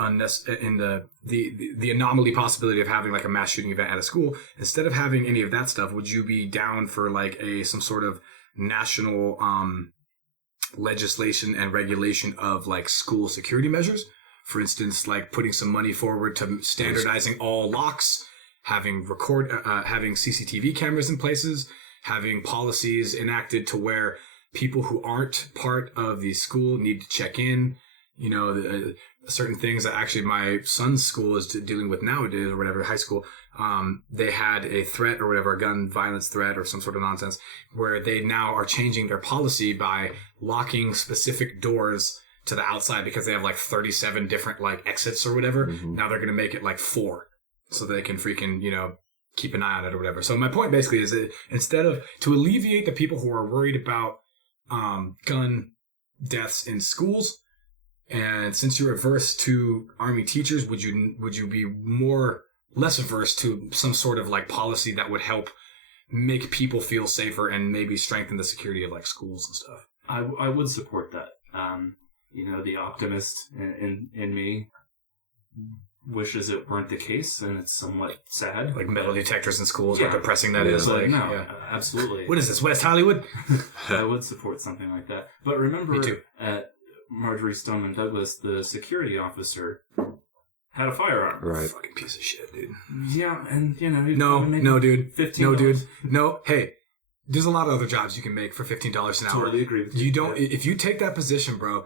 anomaly possibility of having like a mass shooting event at a school, instead of having any of that stuff, would you be down for like some sort of national legislation and regulation of like school security measures? For instance, like putting some money forward to standardizing all locks, having CCTV cameras in places, having policies enacted to where people who aren't part of the school need to check in. You know, certain things that actually my son's school is dealing with nowadays or whatever, high school. They had a threat or whatever, a gun violence threat or some sort of nonsense, where they now are changing their policy by locking specific doors to the outside because they have like 37 different like exits or whatever. Mm-hmm. Now they're going to make it like 4 so they can freaking, you know, keep an eye on it or whatever. So my point basically is that instead of, to alleviate the people who are worried about gun deaths in schools, and since you're averse to Army teachers, would you be less averse to some sort of like policy that would help make people feel safer and maybe strengthen the security of like schools and stuff? I would support that. You know, the optimist in me wishes it weren't the case, and it's somewhat sad. Like metal detectors in schools, how depressing that is. Like, no, absolutely. What is this, West Hollywood? I would support something like that. But remember, me too. At Marjorie Stoneman Douglas, the security officer had a firearm. Right. Fucking piece of shit, dude. Yeah, and you know, no, dude. 15. No, dude. No. Hey, there's a lot of other jobs you can make for $15 an hour. Totally agree with you. You don't, if you take that position, bro,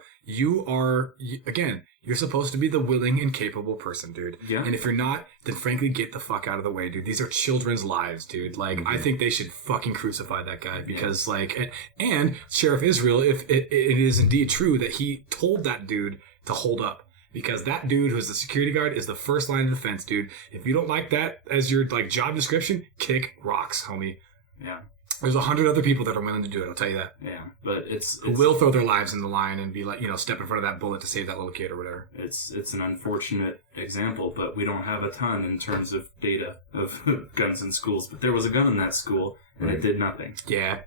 again, you're supposed to be the willing and capable person, dude. Yeah. And if you're not, then frankly, get the fuck out of the way, dude. These are children's lives, dude. Like, I think they should fucking crucify that guy because, like, and Sheriff Israel, if it is indeed true that he told that dude to hold up. Because that dude who's the security guard is the first line of defense, dude. If you don't like that as your, like, job description, kick rocks, homie. Yeah. There's 100 other people that are willing to do it, I'll tell you that. Yeah, but who will throw their lives in the line and be like, step in front of that bullet to save that little kid or whatever. It's an unfortunate example, but we don't have a ton in terms of data of guns in schools. But there was a gun in that school, and it did nothing. Yeah.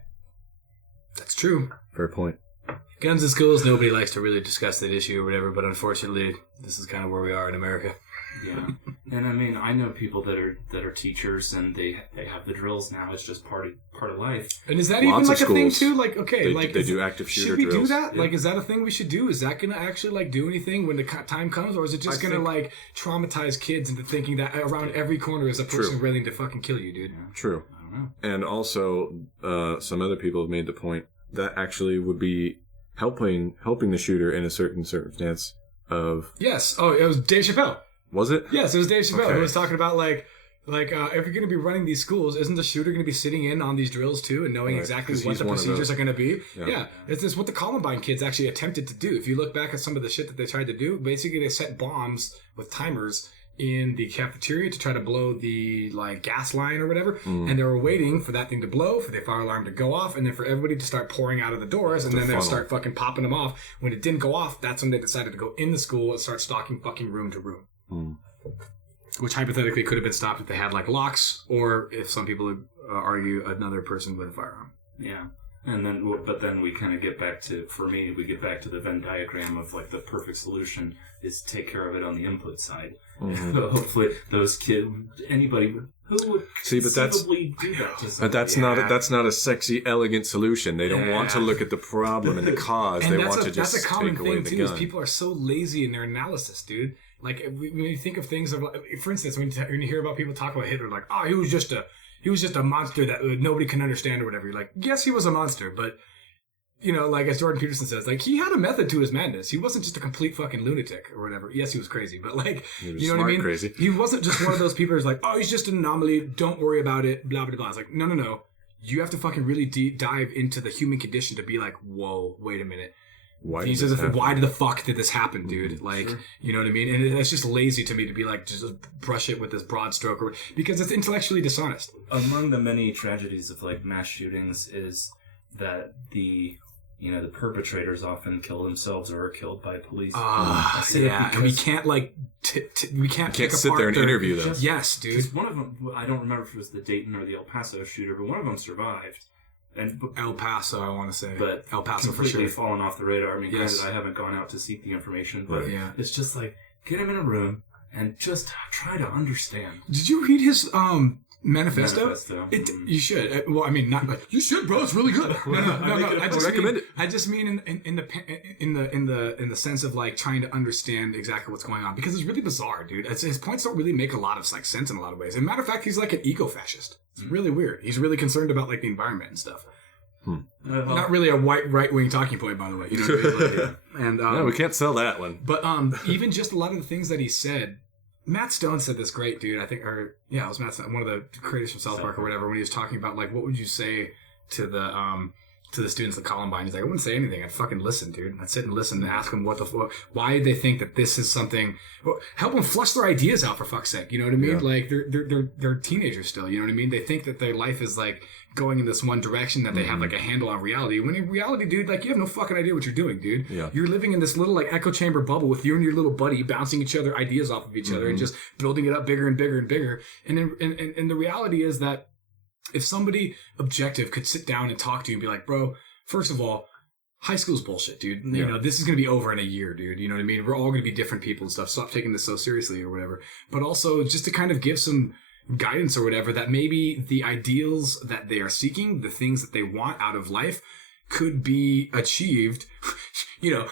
That's true. Fair point. Guns in schools, nobody likes to really discuss that issue or whatever, but unfortunately, this is kind of where we are in America. Yeah. And I mean, I know people that are teachers and they have the drills now. It's just part of life. And is that Lots even like of a thing schools, too? Like, okay, they do active shooter drills. Should we drills. do that? Yeah. Like, is that a thing we should do? Is that going to actually like do anything when the time comes, or is it just going to like traumatize kids into thinking that around every corner is a person willing to fucking kill you, dude? True. I don't know. And also, some other people have made the point that actually would be helping the shooter in a certain circumstance of... Yes. Oh, it was Dave Chappelle. Was it? Yes, it was Dave Chappelle Okay. who was talking about like if you're going to be running these schools, isn't the shooter going to be sitting in on these drills too and knowing Right, exactly 'cause what he's the one of procedures those. are going to be? Yeah. Yeah. It's what the Columbine kids actually attempted to do. If you look back at some of the shit that they tried to do, basically they set bombs with timers in the cafeteria to try to blow the like gas line or whatever, and they were waiting for that thing to blow, for the fire alarm to go off, and then for everybody to start pouring out of the doors, and then they'd funnel. start fucking popping them off. When it didn't go off, that's when they decided to go in the school and start stalking fucking room to room. Which hypothetically could have been stopped if they had like locks, or if some people would argue another person with a firearm. Yeah. And then we kind of get back to, for me, we get back to the Venn diagram of like the perfect solution is to take care of it on the input side. But hopefully those kids, anybody who would See, but that's conceivably do that to But somebody. that's not a sexy, elegant solution. They don't want to look at the problem and the cause. And they want to just that's a common take away thing the too. Is gun. people are so lazy in their analysis, dude. Like when you think of things of, for instance, when you hear about people talk about Hitler, like, oh, he was just a monster that nobody can understand or whatever. You're like, yes, he was a monster, but like as Jordan Peterson says, like he had a method to his madness. He wasn't just a complete fucking lunatic or whatever. Yes, he was crazy, but like, He was you know what I smart mean? crazy. He wasn't just one of those people who's like, oh, he's just an anomaly. Don't worry about it. Blah blah blah. It's like, no. You have to fucking really dive into the human condition to be like, whoa, wait a minute. Why Why the fuck did this happen, dude? Like, Sure. you know what I mean? And it's just lazy to me to be like, just brush it with this broad stroke, because it's intellectually dishonest. Among the many tragedies of like mass shootings is that the perpetrators often kill themselves or are killed by police. I say that Yeah, and we because- can't like, we can't Can't pick sit apart there and their- interview them. Yes, dude. Because one of them, I don't remember if it was the Dayton or the El Paso shooter, but one of them survived. And El Paso, I want to say, but El Paso for completely sure. fallen off the radar. I mean, Yes. granted, I haven't gone out to seek the information, but Right. Yeah. it's just like, get him in a room and just try to understand. Did you read his manifesto? Manifesto. You should. Well, I mean, not like you should, bro. It's really good. No. I just recommend mean, I just mean in the sense of like trying to understand exactly what's going on, because it's really bizarre, dude. His points don't really make a lot of like sense in a lot of ways. As a matter of fact, he's like an eco-fascist. It's really weird. He's really concerned about like the environment and stuff. Not really a right wing talking point, by the way. You know what I mean? Like, and No, we can't sell that one. but even just a lot of the things that he said, Matt Stone said this great, dude. I think, it was Matt Stone, one of the creators from South Park or whatever, when he was talking about like, what would you say to the students at Columbine? He's like, I wouldn't say anything. I'd fucking listen, dude. I'd sit and listen and ask them why they think that this is something. Well, help them flush their ideas out, for fuck's sake. You know what I mean? Yeah. Like they're teenagers still. You know what I mean? They think that their life is like going in this one direction, that they have like a handle on reality. When in reality, dude, like you have no fucking idea what you're doing, dude. Yeah. You're living in this little like echo chamber bubble with you and your little buddy bouncing each other ideas off of each other and just building it up bigger and bigger and bigger. And the reality is that if somebody objective could sit down and talk to you and be like, bro, first of all, high school's bullshit, dude. You know, this is going to be over in a year, dude. You know what I mean? We're all going to be different people and stuff. Stop taking this so seriously or whatever. But also just to kind of give some guidance or whatever, that maybe the ideals that they are seeking, the things that they want out of life, could be achieved.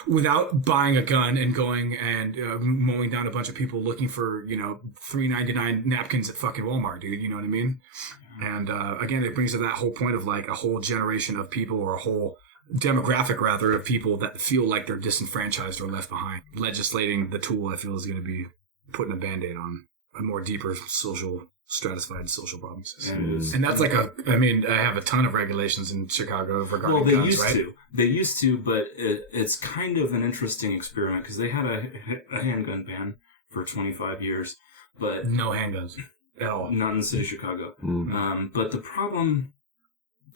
without buying a gun and going and mowing down a bunch of people looking for, $3.99 napkins at fucking Walmart, dude. You know what I mean? And again, it brings to that whole point of like a whole generation of people, or a whole demographic rather, of people that feel like they're disenfranchised or left behind. Legislating the tool, I feel, is going to be putting a Band-Aid on a more deeper stratified social problems. And that's like I have a ton of regulations in Chicago regarding guns, right? They used to, but it's kind of an interesting experiment because they had a handgun ban for 25 years, but no handguns at all. Not in the city of Chicago. But the problem,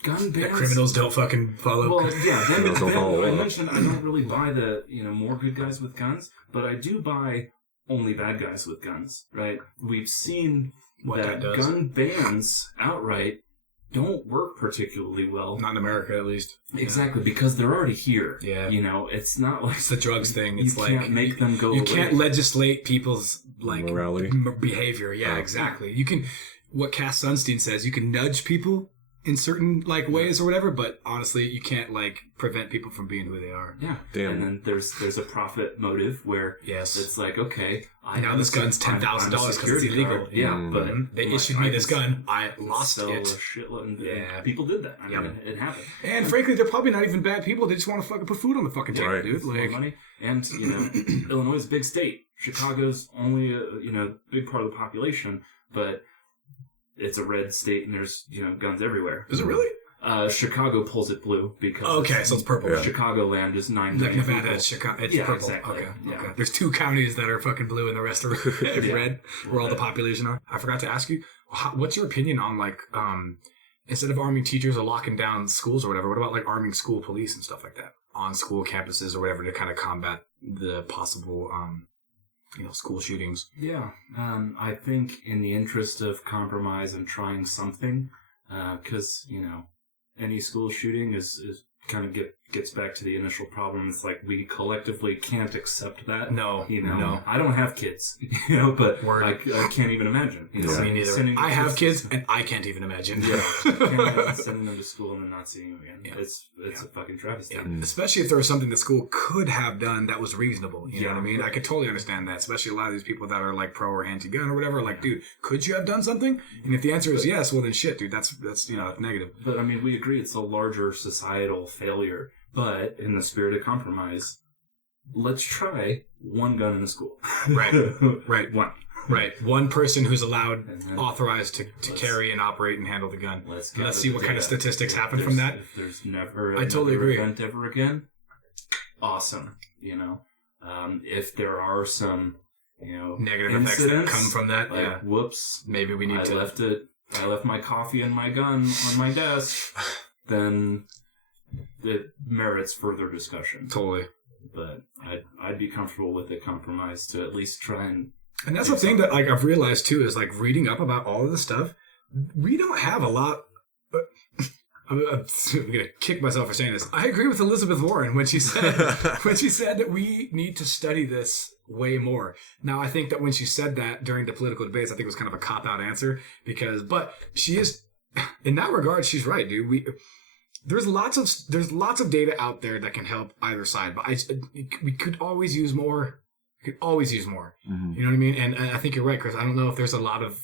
gun bans, that criminals don't fucking follow. Well, yeah, I mentioned I don't really buy the more good guys with guns, but I do buy only bad guys with guns, right? We've seen that gun bans outright don't work particularly well. Not in America, at least. Exactly, because they're already here. Yeah. It's not like... It's the drugs thing. It's you can't make them go You away. can't legislate people's, morality. Behavior. Yeah, exactly. You can... What Cass Sunstein says, you can nudge people in certain, ways or whatever, but honestly, you can't, prevent people from being who they are. Yeah. Damn. And then there's a profit motive where it's like, okay... Now this gun's $10,000 because it's illegal. Yeah, but... They issued me this gun. I lost it. A shitload. Yeah. People did that. I mean, it happened. And frankly, they're probably not even bad people. They just want to fucking put food on the fucking table, right. dude. More money. And, Illinois is a big state. Chicago's only a, big part of the population, but it's a red state and there's, guns everywhere. Is it really? Chicago pulls it blue because... Okay, so it's purple. Yeah. Chicagoland is 9 million Nevada, people. it's Chicago. It's yeah, purple. Exactly. Okay. Yeah. Okay. There's 2 counties that are fucking blue and the rest are red, where all the population are. I forgot to ask you, what's your opinion on, instead of arming teachers or locking down schools or whatever, what about, arming school police and stuff like that on school campuses or whatever to kind of combat the possible... school shootings? Yeah. I think in the interest of compromise and trying something, because, any school shooting is kind of gets back to the initial problem. It's like we collectively can't accept that. No. No. I don't have kids, but I can't even imagine. Me neither. I have kids and I can't even imagine. Yeah. Can't imagine sending them to school and then not seeing them again. Yeah. It's a fucking travesty. Yeah. Especially if there was something the school could have done that was reasonable. You know what I mean? I could totally understand that. Especially a lot of these people that are pro or anti-gun or whatever. Dude, could you have done something? And if the answer is yes, well then shit, dude. That's negative. But I mean, we agree it's a larger societal failure. But in the spirit of compromise, let's try one gun in the school. Right. One. Right. One person who's allowed, authorized to carry and operate and handle the gun. Let's see what kind of statistics happen from that. If there's never I totally agree. Event ever again, awesome. If there are some, negative effects that come from that, whoops, maybe we need to. I left my coffee and my gun on my desk. Then it merits further discussion. Totally. But I'd be comfortable with a compromise to at least try and... And that's the thing that I've realized too is reading up about all of this stuff, we don't have a lot... I'm going to kick myself for saying this. I agree with Elizabeth Warren when she said that we need to study this way more. Now, I think that when she said that during the political debates, I think it was kind of a cop-out answer but she is... In that regard, she's right, dude. There's lots of data out there that can help either side, but we could always use more. Mm-hmm. You know what I mean? And I think you're right, Chris. I don't know if there's a lot of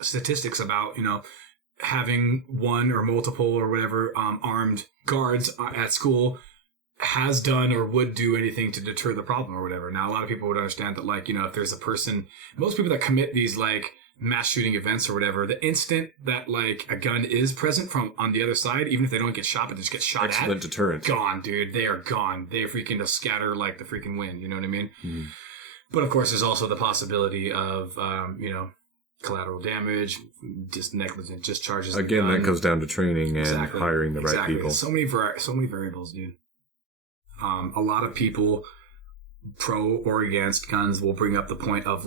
statistics about having one or multiple or whatever armed guards at school has done or would do anything to deter the problem or whatever. Now, a lot of people would understand that if there's a person, most people that commit these mass shooting events or whatever, the instant that a gun is present from on the other side, even if they don't get shot, but they just get shot excellent deterrent. Gone, dude. They are gone. They are freaking just scatter like the freaking wind. You know what I mean? Mm. But of course, there's also the possibility of collateral damage, just negligent discharges. Again, that goes down to training and hiring the right people. So many variables, dude. A lot of people, pro or against guns, will bring up the point of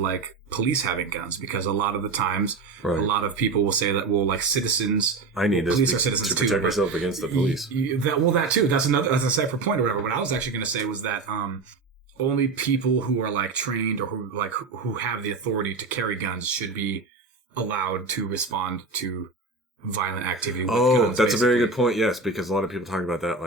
police having guns, because a lot of the times, a lot of people will say that citizens. I need police this are citizens to protect myself against the police. That too. That's a separate point or whatever. What I was actually going to say was that only people who are trained or who have the authority to carry guns should be allowed to respond to violent activity with guns. That's basically a very good point. Yes, because a lot of people talk about that,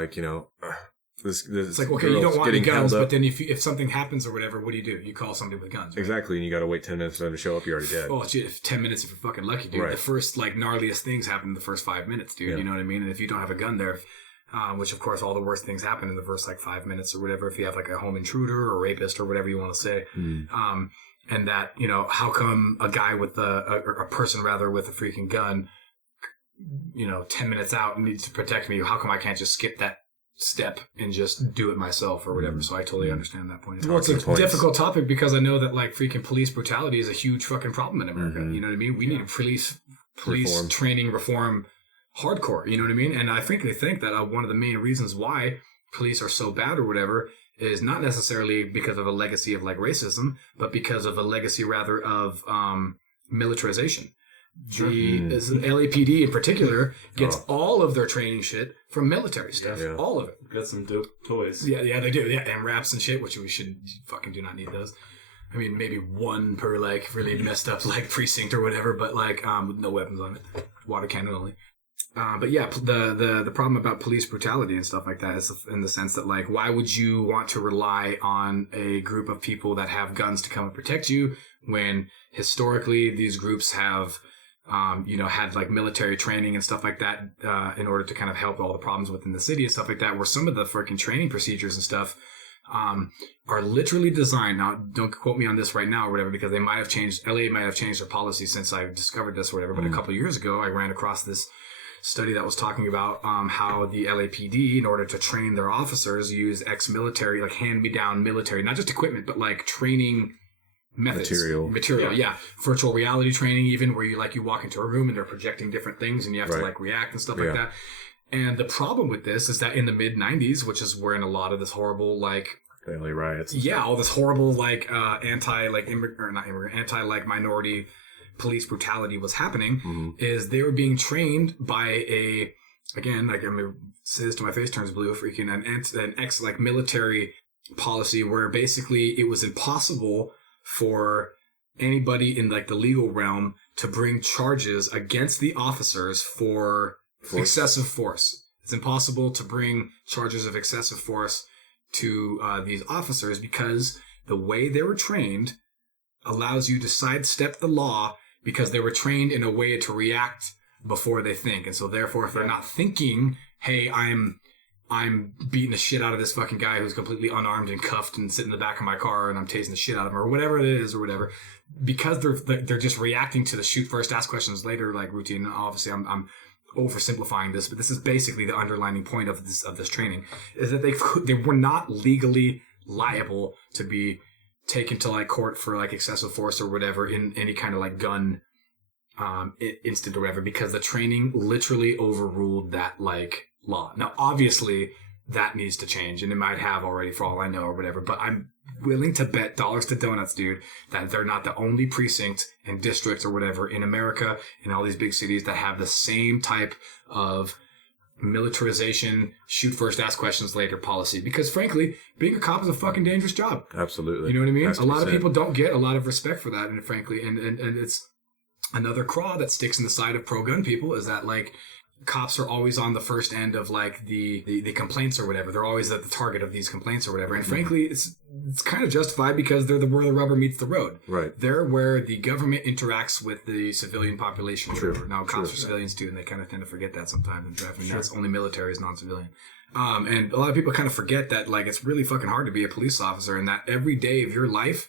It's like, okay, you don't want any guns, but then if something happens or whatever, what do? You call somebody with guns. Right? Exactly, and you got to wait 10 minutes for them to show up. You're already dead. Oh, shit, if 10 minutes if you're fucking lucky, dude. Right. The first, like, gnarliest things happen in the first 5 minutes, dude. Yeah. You know what I mean? And if you don't have a gun there, which, of course, all the worst things happen in the first, like, 5 minutes or whatever, if you have, like, a home intruder or rapist or whatever you want to say. And that, you know, how come a guy with a person, rather, with a freaking gun, you know, 10 minutes out needs to protect me? How come I can't just skip that step and just do it myself or whatever? So I totally understand that point. Well, it's a difficult topic because I know that like freaking police brutality is a huge fucking problem in America. You know what I mean? We need police reform. Training reform hardcore. You know what I mean? And I frankly think that one of the main reasons why police are so bad or whatever is not necessarily because of a legacy of like racism, but because of a legacy rather of militarization. The LAPD in particular gets all of their training shit from military stuff. Yeah. All of it. Got some dope toys. Yeah, they do. Yeah, and wraps and shit, which we fucking do not need those. I mean, maybe one per like really messed up like precinct or whatever, but like with no weapons on it, water cannon only. But yeah, the problem about police brutality and stuff like that is in the sense that like, why would you want to rely on a group of people that have guns to come and protect you when historically these groups have had like military training and stuff like that in order to kind of help all the problems within the city and stuff like that, where some of the freaking training procedures and stuff are literally designed. Now, don't quote me on this right now or whatever, because LA might have changed their policy since I discovered this or whatever. But a couple of years ago, I ran across this study that was talking about how the LAPD, in order to train their officers, use ex-military, like hand-me-down military, not just equipment, but like training methods. Material, yeah. Virtual reality training, even, where you walk into a room and they're projecting different things and you have to like react and stuff like that. And the problem with this is that in the mid 90s, which is when a lot of this horrible like family riots, all this horrible like anti minority police brutality was happening, is they were being trained by again, like I'm gonna say this to my face turns blue, freaking an ex like military policy where basically it was impossible for anybody in like the legal realm to bring charges against the officers for excessive force. It's impossible to bring charges of excessive force to these officers because the way they were trained allows you to sidestep the law, because they were trained in a way to react before they think. And so therefore, if they're not thinking, hey, I'm beating the shit out of this fucking guy who's completely unarmed and cuffed and sitting in the back of my car and I'm tasing the shit out of him or whatever it is or whatever, because they're just reacting to the shoot first, ask questions later, like routine. And obviously I'm oversimplifying this, but this is basically the underlining point of this training, is that they were not legally liable to be taken to like court for like excessive force or whatever in any kind of like gun instant or whatever, because the training literally overruled that like law. Now, obviously, that needs to change, and it might have already for all I know or whatever, but I'm willing to bet dollars to donuts, dude, that they're not the only precinct and district or whatever in America, in all these big cities, that have the same type of militarization, shoot first, ask questions later policy. Because frankly, being a cop is a fucking dangerous job. Absolutely. You know what I mean? A lot of people don't get a lot of respect for that, and frankly, and it's another craw that sticks in the side of pro-gun people, is that like cops are always on the first end of like the complaints or whatever. They're always at the target of these complaints or whatever. And frankly, it's kind of justified, because they're where the rubber meets the road. Right. They're where the government interacts with the civilian population. True. Now, cops are civilians too, and they kind of tend to forget that sometimes in drafting. That's only military is non-civilian. And a lot of people kind of forget that like it's really fucking hard to be a police officer, and that every day of your life,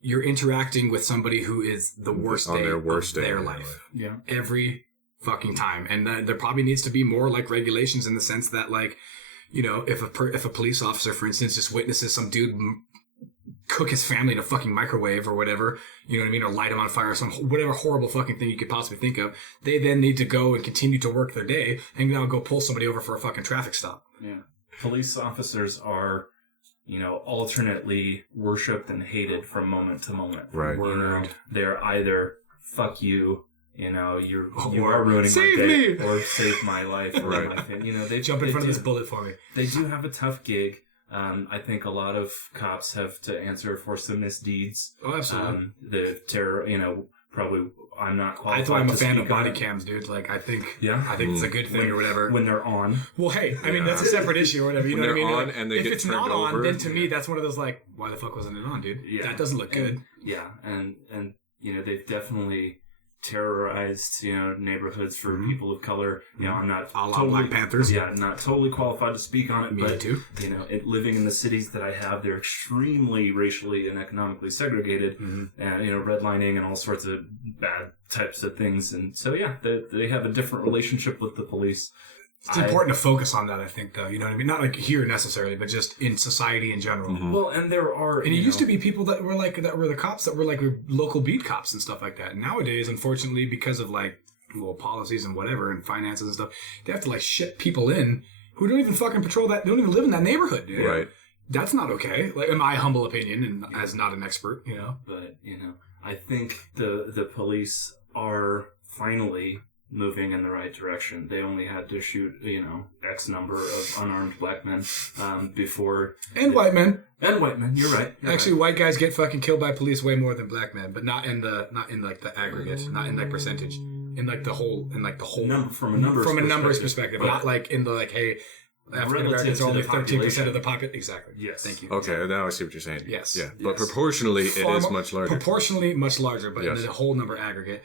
you're interacting with somebody who is the worst day of their life. Yeah. Every fucking time. And there probably needs to be more like regulations in the sense that like, you know, if a police officer, for instance, just witnesses some dude cook his family in a fucking microwave or whatever, you know what I mean, or light him on fire or some whatever horrible fucking thing you could possibly think of, they then need to go and continue to work their day and now go pull somebody over for a fucking traffic stop. Yeah. Police officers are, you know, alternately worshipped and hated from moment to moment. Right. You know, they're either fuck you, you know, you are ruining my day, or save my life, or right. my family. You know, they jump in front of this bullet for me. They do have a tough gig. I think a lot of cops have to answer for some misdeeds. Oh, absolutely. The terror, you know, probably I'm not qualified. That's why I'm a fan of body on. cams, dude. Like, I think Yeah? it's a good thing or whatever. When they're on. Well, hey, I mean, that's a separate issue or whatever. You When know what I they're mean? on Like, and they if get it's turned not on, over. then to me, that's one of those like, why the fuck wasn't it on, dude? Yeah. That doesn't look good. Yeah, and they've definitely terrorized neighborhoods for people of color. I'm not A la totally Black Panthers. Yeah, I'm not totally qualified to speak on it. Me but too. Living in the cities that I have, they're extremely racially and economically segregated, and redlining and all sorts of bad types of things. And so they have a different relationship with the police. It's important to focus on that, I think, though. You know what I mean? Not like here necessarily, but just in society in general. Well, and there are, And it used to be people that were the cops that were like local beat cops and stuff like that. And nowadays, unfortunately, because of like policies and whatever and finances and stuff, they have to like ship people in who don't even fucking patrol that, don't even live in that neighborhood, dude. Right. That's not okay. Like, in my humble opinion, and as not an expert, But I think the police are finally moving in the right direction. They only had to shoot, X number of unarmed black men before. And white men. And white men. You're right. Actually, white guys get fucking killed by police way more than black men, but not in like the aggregate, not in like percentage, in like the whole from a numbers perspective, but not like in the like, hey, African Americans are only 13% of the population. Exactly. Yes. Thank you. Okay, now I see what you're saying. Yes. Yeah, but proportionally, it is much larger. Proportionally much larger, but Yes. in the whole number aggregate.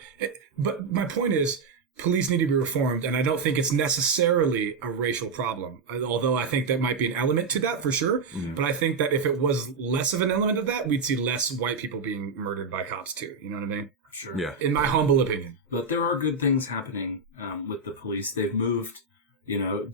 But my point is, police need to be reformed, and I don't think it's necessarily a racial problem. Although I think that might be an element to that for sure. But I think that if it was less of an element of that, we'd see less white people being murdered by cops too. You know what I mean? Sure. Yeah. In my humble opinion. But there are good things happening with the police. They've moved,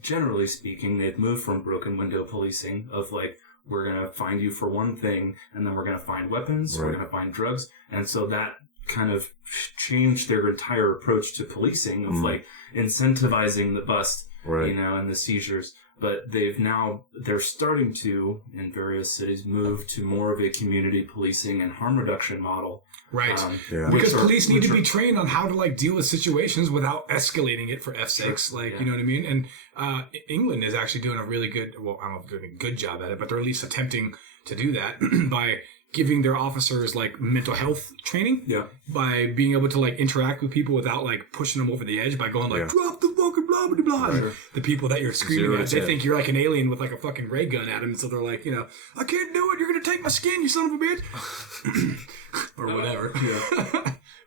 generally speaking, they've moved from broken window policing of like, we're going to find you for one thing, and then we're going to find weapons, we're going to find drugs. And so that kind of changed their entire approach to policing of like incentivizing the bust, and the seizures. But they're starting to, in various cities, move to more of a community policing and harm reduction model. Right. Yeah. Because police need to be trained on how to like deal with situations without escalating it for F's sakes. Like, you know what I mean? And England is actually doing a really good, well, I don't know if they're doing a good job at it, but they're at least attempting to do that by giving their officers like mental health training. Yeah. By being able to like interact with people without like pushing them over the edge by going like, drop the fucking blah, blah, blah. Right. The people that you're screaming at, they think you're like an alien with like a fucking ray gun at them. And so they're like, I can't do it. You're going to take my skin, you son of a bitch. Or whatever.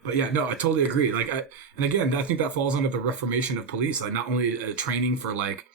But yeah, no, I totally agree. Like, and again, I think that falls under the reformation of police. Like, not only training for like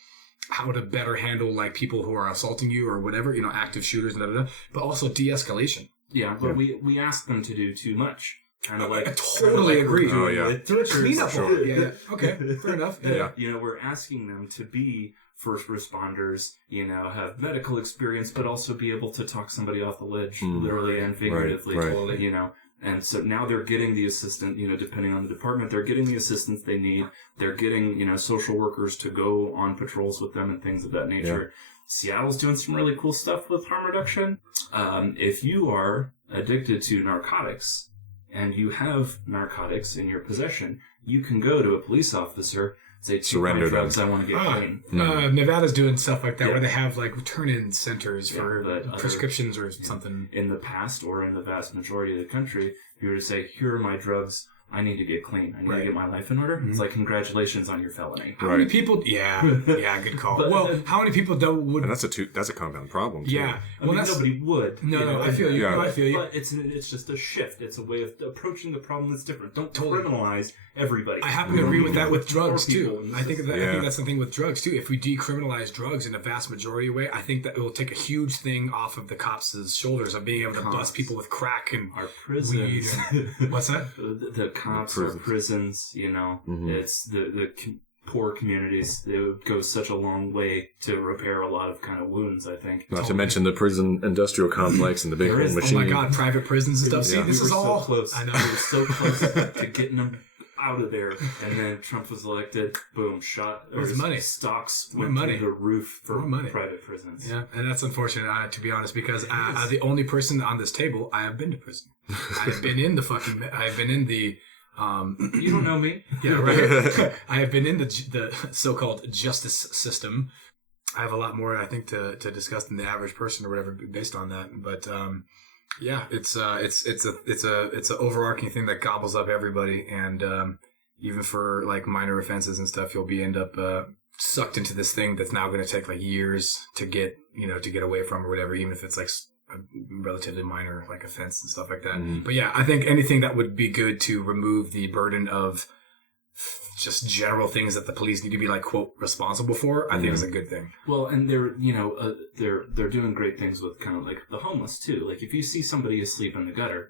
how to better handle like people who are assaulting you or whatever, active shooters and but also de-escalation. Yeah, but we ask them to do too much. Kind of like I totally agree. Oh yeah, do a cleanup. Yeah. Okay, fair enough. Yeah. We're asking them to be first responders, have medical experience, but also be able to talk somebody off the ledge, literally and figuratively. Right. And so now they're getting the assistant, depending on the department, they're getting the assistance they need. They're getting, social workers to go on patrols with them and things of that nature. Yeah. Seattle's doing some really cool stuff with harm reduction. If you are addicted to narcotics and you have narcotics in your possession, you can go to a police officer, say, surrender drugs, I want to get clean. Nevada's doing stuff like that where they have like turn-in centers for prescriptions or something. In the past, or in the vast majority of the country, if you were to say, here are my drugs, I need to get clean, I need to get my life in order, it's like, congratulations on your felony. How many people... Yeah, good call. How many people would... And that's a compound problem, too. Yeah. I mean, nobody would. No, I feel you. Yeah. I feel you. But it's just a shift. It's a way of approaching the problem that's different. Don't criminalize everybody. I happen to agree with that with drugs, too. I think that's the thing with drugs, too. If we decriminalize drugs in a vast majority way, I think that it will take a huge thing off of the cops' shoulders of being able to bust people with crack and our prisons. Weed and, what's that? The cops, our prisons, it's the poor communities. It would go such a long way to repair a lot of kind of wounds, I think. Not to mention the prison industrial complex and the big whole machine. Oh my God, private prisons and stuff. See, this is all... so close. I know. We were so close to getting them out of there, and then Trump was elected. Boom, shot. Where's money? Stocks went through the roof for private prisons. Yeah, and that's unfortunate, to be honest, because the only person on this table, I have been to prison. I've been in the you don't know me. Yeah, right. I have been in the so-called justice system. I have a lot more, I think, to discuss than the average person or whatever based on that. But Yeah, it's a overarching thing that gobbles up everybody, and even for like minor offenses and stuff, you'll end up sucked into this thing that's now going to take like years to get away from or whatever, even if it's like a relatively minor like offense and stuff like that. Mm-hmm. But yeah, I think anything that would be good to remove the burden of just general things that the police need to be like quote responsible for, I think is a good thing. Well, and they're doing great things with kind of like the homeless too. Like if you see somebody asleep in the gutter,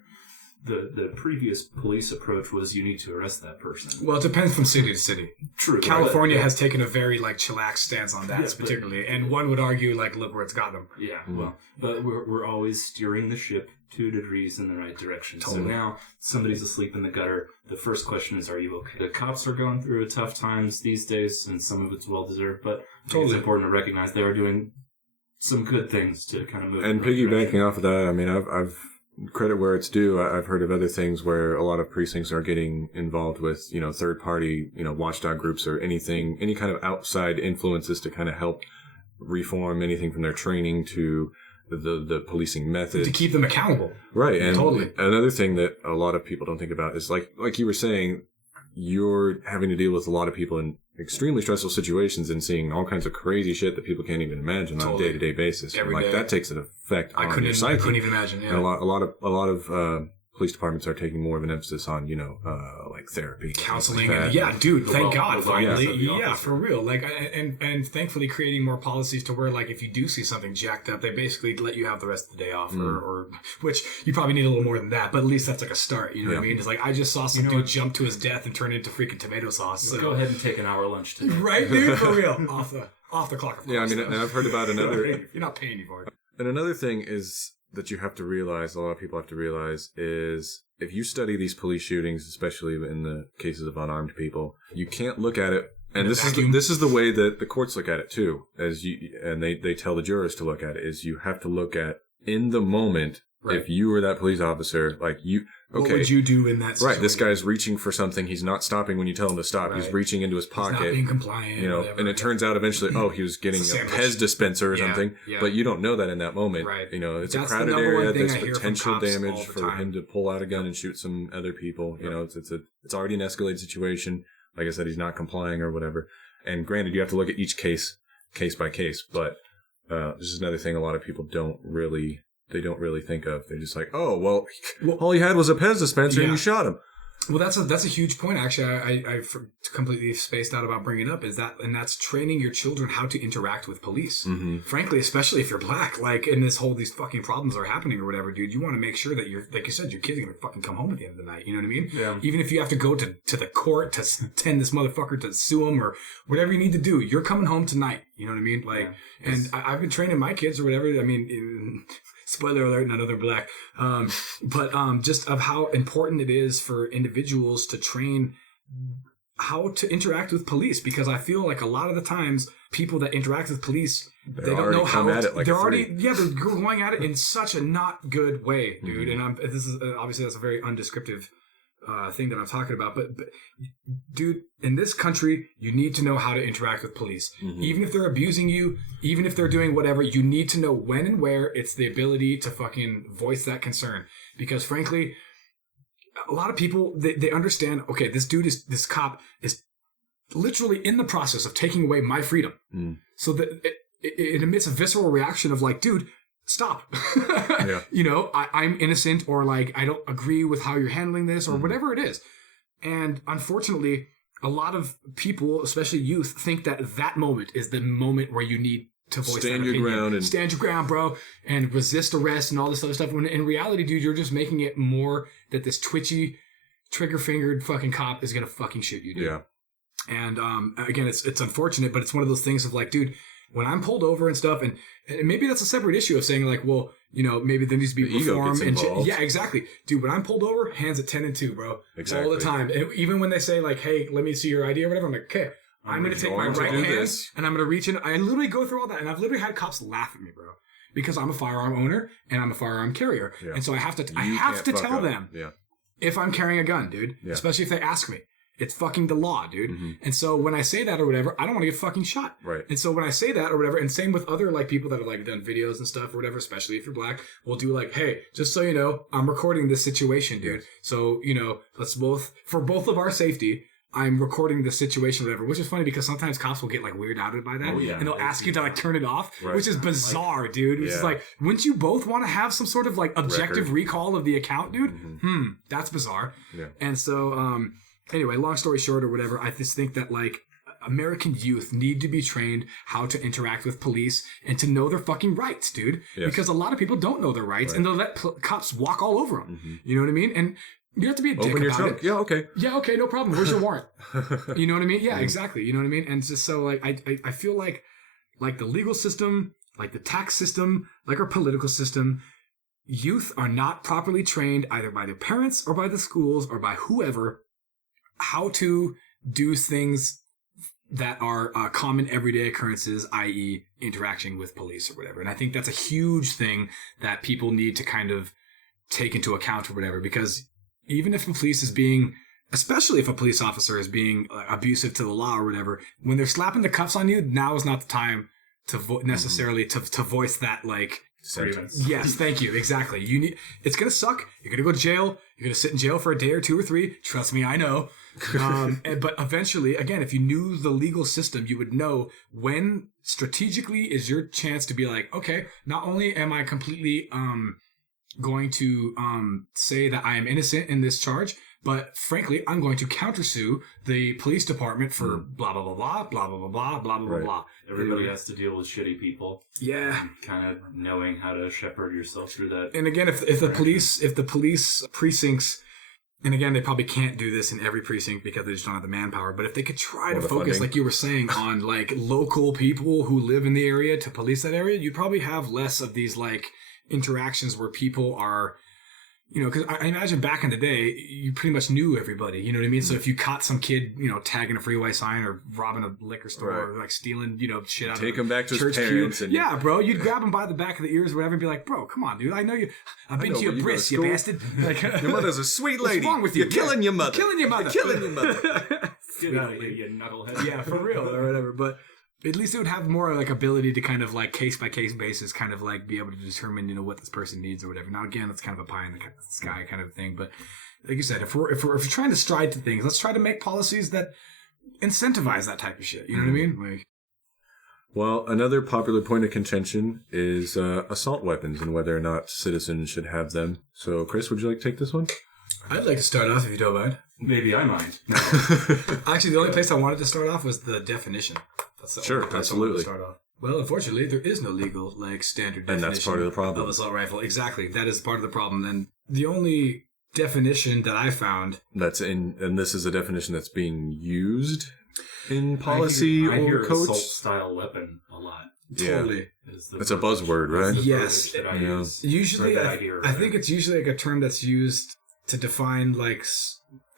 the previous police approach was you need to arrest that person. Well, it depends from city to city. True. California has taken a very like chillax stance on that particularly, and one would argue like look where it's got them. Yeah. Well, but we're always steering the ship 2 degrees in the right direction. Totally. So now somebody's asleep in the gutter. The first question is, are you okay? The cops are going through tough times these days, and some of it's well deserved. But I think it's important to recognize they are doing some good things to kind of move. And piggybacking off of that, I mean, I've credit where it's due. I've heard of other things where a lot of precincts are getting involved with, third party, watchdog groups or any kind of outside influences to kind of help reform anything from their training to the policing method to keep them accountable. Right. And totally. Another thing that a lot of people don't think about is like you were saying, you're having to deal with a lot of people in extremely stressful situations and seeing all kinds of crazy shit that people can't even imagine on a day-to-day basis. Every day. That takes an effect on your psyche. I couldn't even imagine. Yeah. And a lot of police departments are taking more of an emphasis on, like therapy, counseling, like and yeah, dude, thank God, finally, yeah, for real. Like, and thankfully creating more policies to where, like, if you do see something jacked up, they basically let you have the rest of the day off, or which you probably need a little more than that, but at least that's like a start. You know what I mean? It's like I just saw some dude jump to his death and turn into freaking tomato sauce. So. Go ahead and take an hour lunch today, right, dude? For real, off the clock. Of course, yeah, I mean, and I've heard about another. You're not paying me for it. And another thing is that you have to realize, a lot of people have to realize, is if you study these police shootings, especially in the cases of unarmed people, you can't look at it. And this is the way that the courts look at it too, and they tell the jurors to look at it, is you have to look at in the moment. Right. If you were that police officer, like what would you do in that situation? Right, this guy's reaching for something. He's not stopping when you tell him to stop. Right. He's reaching into his pocket. He's not being compliant. And it turns out eventually, he was getting a Pez dispenser or something. Yeah. But you don't know that in that moment. Right. It's a crowded area. There's potential damage for him to pull out a gun and shoot some other people. It's already an escalated situation. Like I said, he's not complying or whatever. And granted, you have to look at each case by case. But this is another thing a lot of people don't really think of. They're just like, well, all he had was a Pez dispenser and you shot him. Well, that's a huge point. Actually, I completely spaced out about bringing it up. And that's training your children how to interact with police. Mm-hmm. Frankly, especially if you're black, like, and these fucking problems are happening or whatever, dude. You want to make sure that like you said, your kids are gonna fucking come home at the end of the night. You know what I mean? Yeah. Even if you have to go to the court to send this motherfucker to sue him or whatever you need to do, you're coming home tonight. You know what I mean? Like, and I've been training my kids or whatever. I mean. Spoiler alert, none of them black. But just of how important it is for individuals to train how to interact with police, because I feel like a lot of the times people that interact with police, they don't know how they're they're going at it in such a not good way, dude. Mm-hmm. And this is obviously that's a very undescriptive thing that I'm talking about, but dude, in this country, you need to know how to interact with police. Mm-hmm. Even if they're abusing you, even if they're doing whatever, you need to know when and where. It's the ability to fucking voice that concern, because frankly, a lot of people they understand. Okay, this cop is literally in the process of taking away my freedom, so that it emits a visceral reaction of like, dude. Stop. Yeah. I'm innocent, or like, I don't agree with how you're handling this, or whatever it is. And unfortunately, a lot of people, especially youth, think that moment is the moment where you need to voice stand your ground, stand your ground, bro, and resist arrest and all this other stuff. When in reality, dude, you're just making it more that this twitchy, trigger-fingered fucking cop is gonna fucking shoot you, dude. Yeah. And again, it's unfortunate, but it's one of those things of like, dude, when I'm pulled over and stuff, and maybe that's a separate issue of saying like, well, maybe there needs to be reform and yeah, exactly, dude. When I'm pulled over, hands at 10 and 2, bro, all the time. And even when they say like, hey, let me see your ID or whatever, I'm like, okay, I'm gonna take my right hand and I'm gonna reach in. I literally go through all that, and I've literally had cops laugh at me, bro, because I'm a firearm owner and I'm a firearm carrier, and so I have to tell them if I'm carrying a gun, dude, especially if they ask me. It's fucking the law, dude. Mm-hmm. And so when I say that or whatever, I don't want to get fucking shot. Right. And so when I say that or whatever, and same with other like people that have like done videos and stuff or whatever, especially if you're black, we'll do like, hey, just so you know, I'm recording this situation, dude. So, you know, for both of our safety, I'm recording the situation or whatever, which is funny because sometimes cops will get like weirded out by that. Oh, yeah. And they'll ask you to like turn it off, Right. which is bizarre, dude. Which is like, wouldn't you both want to have some sort of like objective recall of the account, dude? Mm-hmm. That's bizarre. Yeah. And so, anyway, long story short or whatever, I just think that like American youth need to be trained how to interact with police and to know their fucking rights, dude. Yes. Because a lot of people don't know their rights and they'll let cops walk all over them. Mm-hmm. You know what I mean? And you have to be a dick Open your about trunk. it. Yeah, okay. Yeah, okay, no problem. Where's your warrant? You know what I mean? Yeah, exactly. You know what I mean? And it's just so like I feel like the legal system, like the tax system, like our political system, youth are not properly trained either by their parents or by the schools or by whoever how to do things that are common everyday occurrences, i.e. interaction with police or whatever. And I think that's a huge thing that people need to kind of take into account or whatever, because even if a police is being, especially if a police officer is being abusive to the law or whatever, when they're slapping the cuffs on you, now is not the time to necessarily to voice that like Sentence. Yes, thank you. Exactly. It's gonna suck. You're gonna go to jail. You're gonna sit in jail for a day or 2 or 3. Trust me, I know. But eventually, again, if you knew the legal system, you would know when strategically is your chance to be like, okay, not only am I completely going to say that I am innocent in this charge, but frankly, I'm going to countersue the police department for blah, blah, blah, blah, blah, blah, blah, blah, blah, blah, Right. blah. Everybody has to deal with shitty people. Yeah. And kind of knowing how to shepherd yourself through that. And again, if the police precincts, and again, they probably can't do this in every precinct because they just don't have the manpower, but if they could try to focus, funding. like you were saying, on like local people who live in the area to police that area, you'd probably have less of these like interactions where people are, you know, because I imagine back in the day, you pretty much knew everybody, you know what I mean? So if you caught some kid, you know, tagging a freeway sign or robbing a liquor store or like stealing, you know, shit out of Take him back to his church parents. pew. And Yeah, bro, you'd grab him by the back of the ears or whatever and be like, bro, come on, dude. I know you. I've been to your bris, you bastard. Like, your mother's a sweet lady. What's wrong with you? You're killing your mother. Killing your mother. You're killing your mother. Get out of here, you knucklehead. Yeah, for real or whatever. But at least it would have more like ability to kind of like case by case basis, kind of like be able to determine, you know, what this person needs or whatever. Now again, that's kind of a pie in the sky kind of thing. But like you said, if we're trying to stride to things, let's try to make policies that incentivize that type of shit. You know what I mean? Like, Well, another popular point of contention is assault weapons and whether or not citizens should have them. So, Chris, would you like to take this one? I'd like to start off if you don't mind. Maybe I mind. No. Actually, the only place I wanted to start off was the definition. That's the Sure, only place I wanted absolutely. to start off. Well, unfortunately, there is no legal, like, standard And definition that's part of the problem. of assault rifle. Exactly. That is part of the problem. And the only definition that I found... And this is a definition that's being used in policy I hear or code. assault-style weapon a lot. Yeah. Totally. It's a buzzword, right? Yes. That I Yeah. use. Usually, Or that idea or I think it's usually like a term that's used to define, like,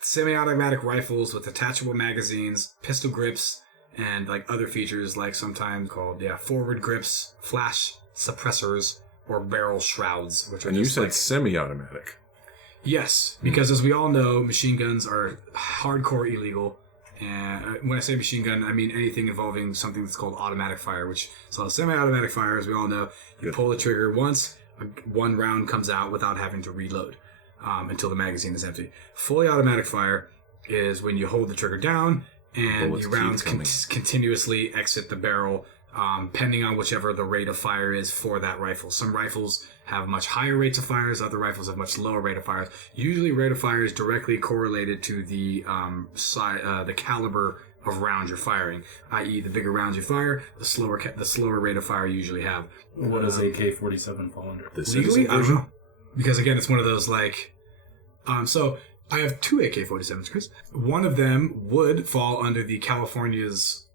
semi-automatic rifles with attachable magazines, pistol grips, and like other features, like sometimes called forward grips, flash suppressors, or barrel shrouds. Which are And you just said like, semi-automatic. yes, because as we all know, machine guns are hardcore illegal. And when I say machine gun, I mean anything involving something that's called automatic fire. So semi-automatic fire, as we all know, you pull the trigger once, one round comes out without having to reload until the magazine is empty. Fully automatic fire is when you hold the trigger down and Bullets the rounds keep coming. continuously exit the barrel, pending on whichever the rate of fire is for that rifle. Some rifles have much higher rates of fires, other rifles have much lower rate of fires. Usually rate of fire is directly correlated to the caliber of rounds you're firing, i.e. the bigger rounds you fire, the slower rate of fire you usually have. What does AK-47 fall under? The Legally, citizen I don't version? know. Because again, it's one of those like, so I have 2 AK-47s, Chris. One of them would fall under the California's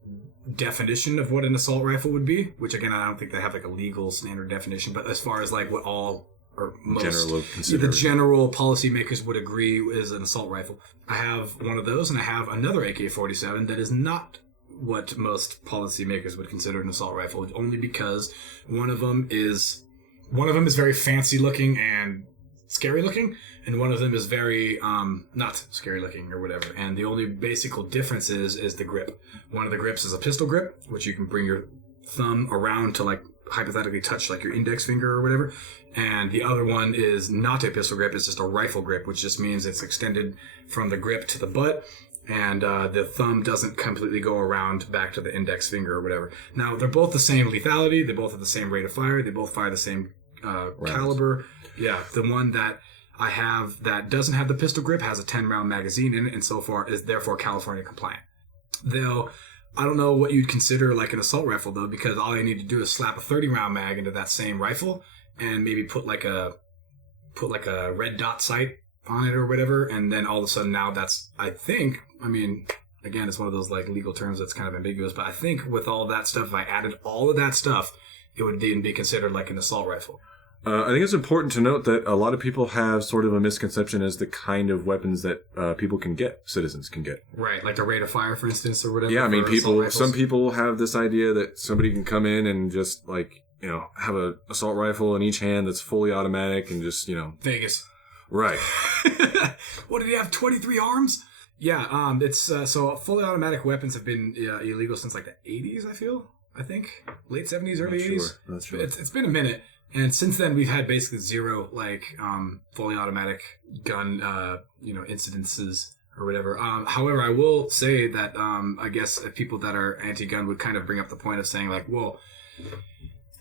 definition of what an assault rifle would be, which again, I don't think they have like a legal standard definition, but as far as like what all or most the general policymakers would agree is an assault rifle. I have one of those, and I have another AK-47 that is not what most policymakers would consider an assault rifle, only because one of them is very fancy looking and scary looking, and one of them is very not scary looking or whatever. And the only basic difference is the grip. One of the grips is a pistol grip, which you can bring your thumb around to like hypothetically touch like your index finger or whatever. And the other one is not a pistol grip, it's just a rifle grip, which just means it's extended from the grip to the butt, and the thumb doesn't completely go around back to the index finger or whatever. Now, they're both the same lethality, they both have the same rate of fire, they both fire the same caliber. Yeah, the one that I have that doesn't have the pistol grip has a 10-round magazine in it, and so far is therefore California compliant. Though, I don't know what you'd consider like an assault rifle, though, because all I need to do is slap a 30-round mag into that same rifle and maybe put like a red dot sight on it or whatever, and then all of a sudden now that's, I think, I mean, again, it's one of those like legal terms that's kind of ambiguous, but I think with all that stuff, if I added all of that stuff, it would then be considered like an assault rifle. I think it's important to note that a lot of people have sort of a misconception as the kind of weapons that people can get, citizens can get. Right, like the rate of fire, for instance, or whatever. Yeah, I mean, some people have this idea that somebody can come in and just like, you know, have an assault rifle in each hand that's fully automatic and just, you know. Vegas. Right. What, did he have, 23 arms? Yeah, it's, so fully automatic weapons have been illegal since like the 80s, I think. Late 70s, early 80s. Not sure. It's been a minute. And since then, we've had basically zero, like, fully automatic gun, incidences or whatever. However, I will say that, I guess people that are anti-gun would kind of bring up the point of saying, like, well,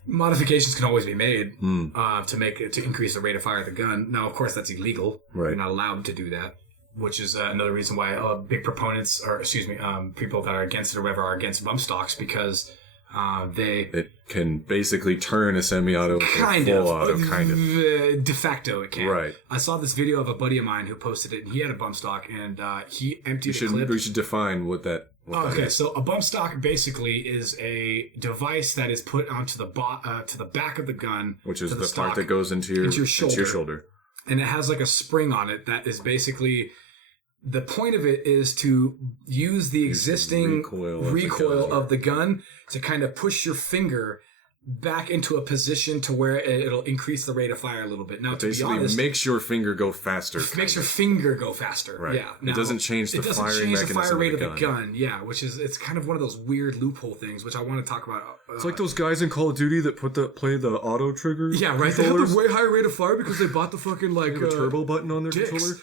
modifications can always be made to increase the rate of fire of the gun. Now, of course, that's illegal. Right. You're not allowed to do that, which is another reason why big proponents, or people that are against it or whatever are against bump stocks, because it can basically turn a semi-auto into a full auto, kind of. De facto, it can. Right. I saw this video of a buddy of mine who posted it, and he had a bump stock, and he emptied a clip. We should define what that is. So a bump stock basically is a device that is put onto the to the back of the gun, which is the part that goes into your shoulder. And it has like a spring on it that is basically... The point of it is to use the existing recoil of the gun to kind of push your finger back into a position to where it'll increase the rate of fire a little bit. Now, to be honest, makes your finger go faster. Makes your finger go faster. Right. Yeah. Now, it doesn't change the fire rate of the gun. Yeah, which is, it's kind of one of those weird loophole things, which I want to talk about. It's like those guys in Call of Duty that play the auto trigger. Yeah, right. They have the way higher rate of fire because they bought the fucking like a turbo button on their controller.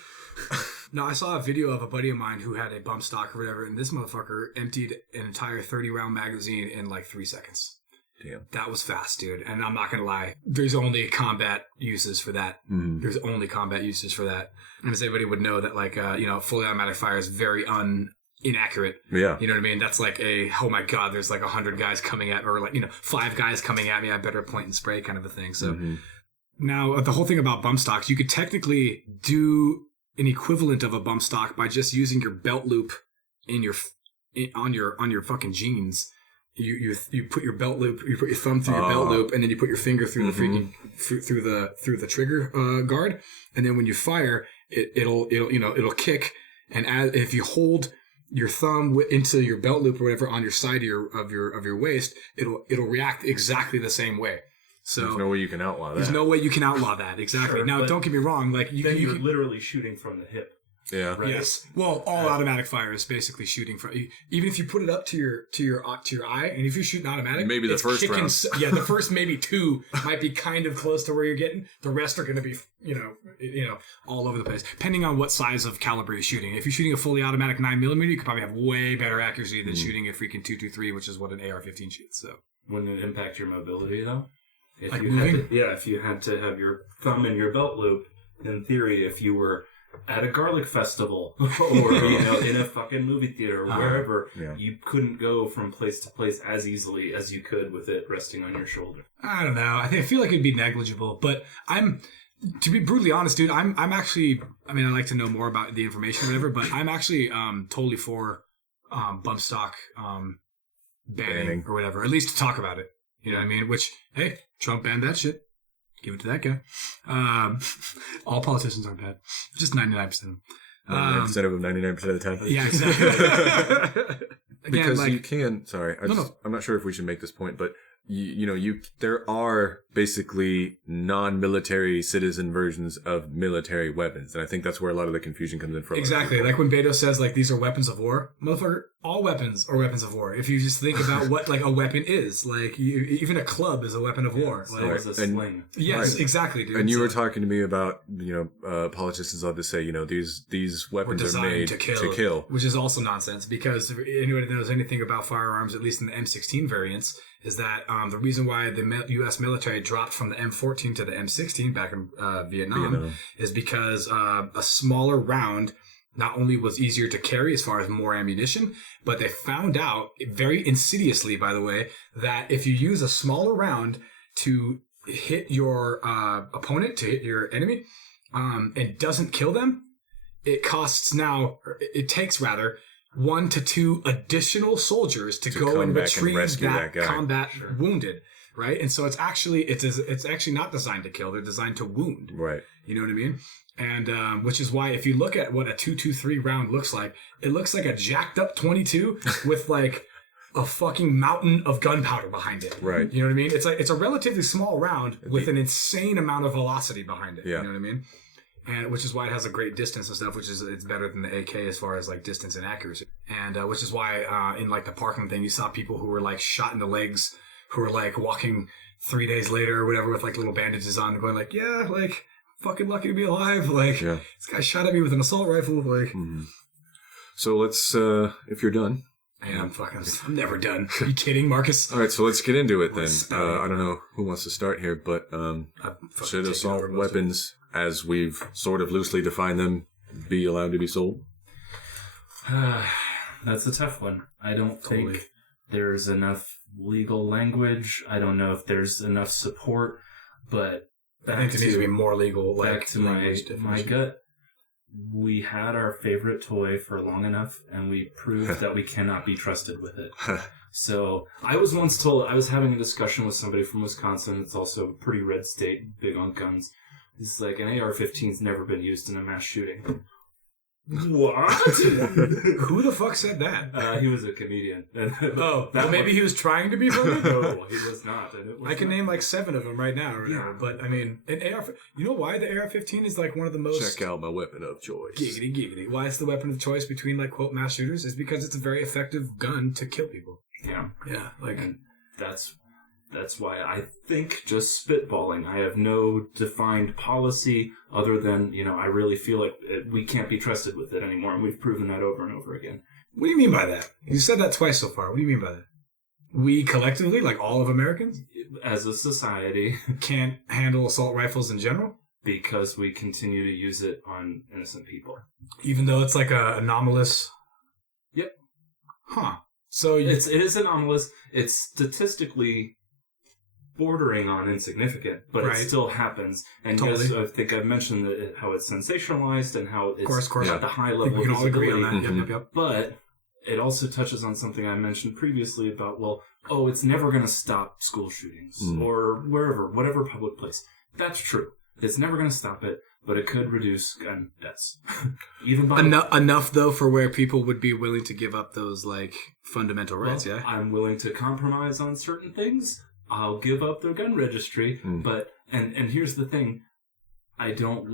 No, I saw a video of a buddy of mine who had a bump stock or whatever, and this motherfucker emptied an entire 30-round magazine in like 3 seconds. Damn. That was fast, dude. And I'm not going to lie. There's only combat uses for that. Mm-hmm. There's only combat uses for that. And as everybody would know that, like, fully automatic fire is very inaccurate. Yeah. You know what I mean? That's like oh my God, there's like 100 guys coming at me, or like, 5 guys coming at me. I better point and spray kind of a thing. So now the whole thing about bump stocks, you could technically do an equivalent of a bump stock by just using your belt loop on your fucking jeans. You put your belt loop, you put your thumb through your belt loop, and then you put your finger through the freaking through the trigger guard, and then when you fire, it'll kick, and if you hold your thumb into your belt loop or whatever on your side of your waist, it'll react exactly the same way. So there's no way you can outlaw that. There's no way you can outlaw that. Exactly. Sure, now, don't get me wrong. Like you're literally shooting from the hip. Yeah. Right? Yes. Well, all automatic fire is basically shooting from. Even if you put it up to your eye, and if you shoot an automatic, maybe the first round. Yeah, the first maybe 2 might be kind of close to where you're getting. The rest are going to be all over the place, depending on what size of caliber you're shooting. If you're shooting a fully automatic 9mm, you could probably have way better accuracy than shooting a freaking .223, which is what an AR-15 shoots. So wouldn't it impact your mobility though? If like you moving? if you had to have your thumb in your belt loop, in theory, if you were at a garlic festival or in a fucking movie theater or wherever, you couldn't go from place to place as easily as you could with it resting on your shoulder. I don't know. I feel like it'd be negligible, but to be brutally honest, dude, I'm actually, I mean, I like to know more about the information or whatever, but I'm actually totally for bump stock banning or whatever, at least to talk about it. You know what I mean? Which, hey, Trump banned that shit. Give it to that guy. All politicians aren't bad. Just 99% of them. 99% of them, 99% of the time. Yeah, exactly. Because you can. Sorry, I'm not sure if we should make this point, but there are basically non-military citizen versions of military weapons. And I think that's where a lot of the confusion comes in from. Exactly. Like when Beto says, like, these are weapons of war. Motherfucker, all weapons are weapons of war. If you just think about what, like, a weapon is. Like, even a club is a weapon of war. So it's a sling. Yes, Right. exactly, dude. And you were talking to me about, politicians love to say, these weapons are made to kill. Which is also nonsense, because if anybody that knows anything about firearms, at least in the M16 variants, is that the reason why the U.S. military dropped from the M14 to the M16 back in Vietnam is because a smaller round not only was easier to carry as far as more ammunition, but they found out, very insidiously, by the way, that if you use a smaller round to hit your opponent, to hit your enemy, and doesn't kill them, it takes 1 to 2 additional soldiers to go and retrieve that combat wounded, right? And so it's actually not designed to kill; they're designed to wound. Right. You know what I mean? And which is why if you look at what a 223 round looks like, it looks like a jacked up 22 with like a fucking mountain of gunpowder behind it. Right. You know what I mean? It's a relatively small round with an insane amount of velocity behind it. Yeah. You know what I mean? And which is why it has a great distance and stuff, it's better than the AK as far as like distance and accuracy. And which is why in like the Parkland thing, you saw people who were like shot in the legs, who were like walking 3 days later or whatever with like little bandages on, going like, yeah, like fucking lucky to be alive. Like this guy shot at me with an assault rifle. Like, So let's, if you're done. Man, I'm never done. Are you kidding, Marcus? All right, so let's get into it then. I don't know who wants to start here, but should assault weapons, as we've sort of loosely defined them, be allowed to be sold? That's a tough one. I don't think there's enough legal language. I don't know if there's enough support, but I think there needs to be more legal. Back to my gut. We had our favorite toy for long enough, and we proved that we cannot be trusted with it. So I was once told, I was having a discussion with somebody from Wisconsin. It's also a pretty red state, big on guns. It's like an AR-15's never been used in a mass shooting. What? Who the fuck said that? He was a comedian. Maybe he was trying to be funny? No, he was not. I can name like 7 of them right now. But I mean, an AR. You know why the AR-15 is like one of the most. Check out my weapon of choice. Giggity. Why it's the weapon of choice between like quote mass shooters is because it's a very effective gun to kill people. Yeah. Like, and that's why I think just spitballing. I have no defined policy other than, I really feel like we can't be trusted with it anymore, and we've proven that over and over again. What do you mean by that? You said that twice so far. What do you mean by that? We collectively, like all of Americans? As a society. Can't handle assault rifles in general? Because we continue to use it on innocent people. Even though it's like a anomalous... Yep. Huh. So it is anomalous. It's statistically bordering on insignificant, but it still happens. And yes, I think I've mentioned how it's sensationalized and how it's at the high level of visibility. We can all agree on that. Yep. But it also touches on something I mentioned previously about, it's never going to stop school shootings or whatever public place. That's true. It's never going to stop it, but it could reduce gun deaths. Even by enough though for where people would be willing to give up those like fundamental rights. Yeah, I'm willing to compromise on certain things. I'll give up their gun registry, but and here's the thing: I do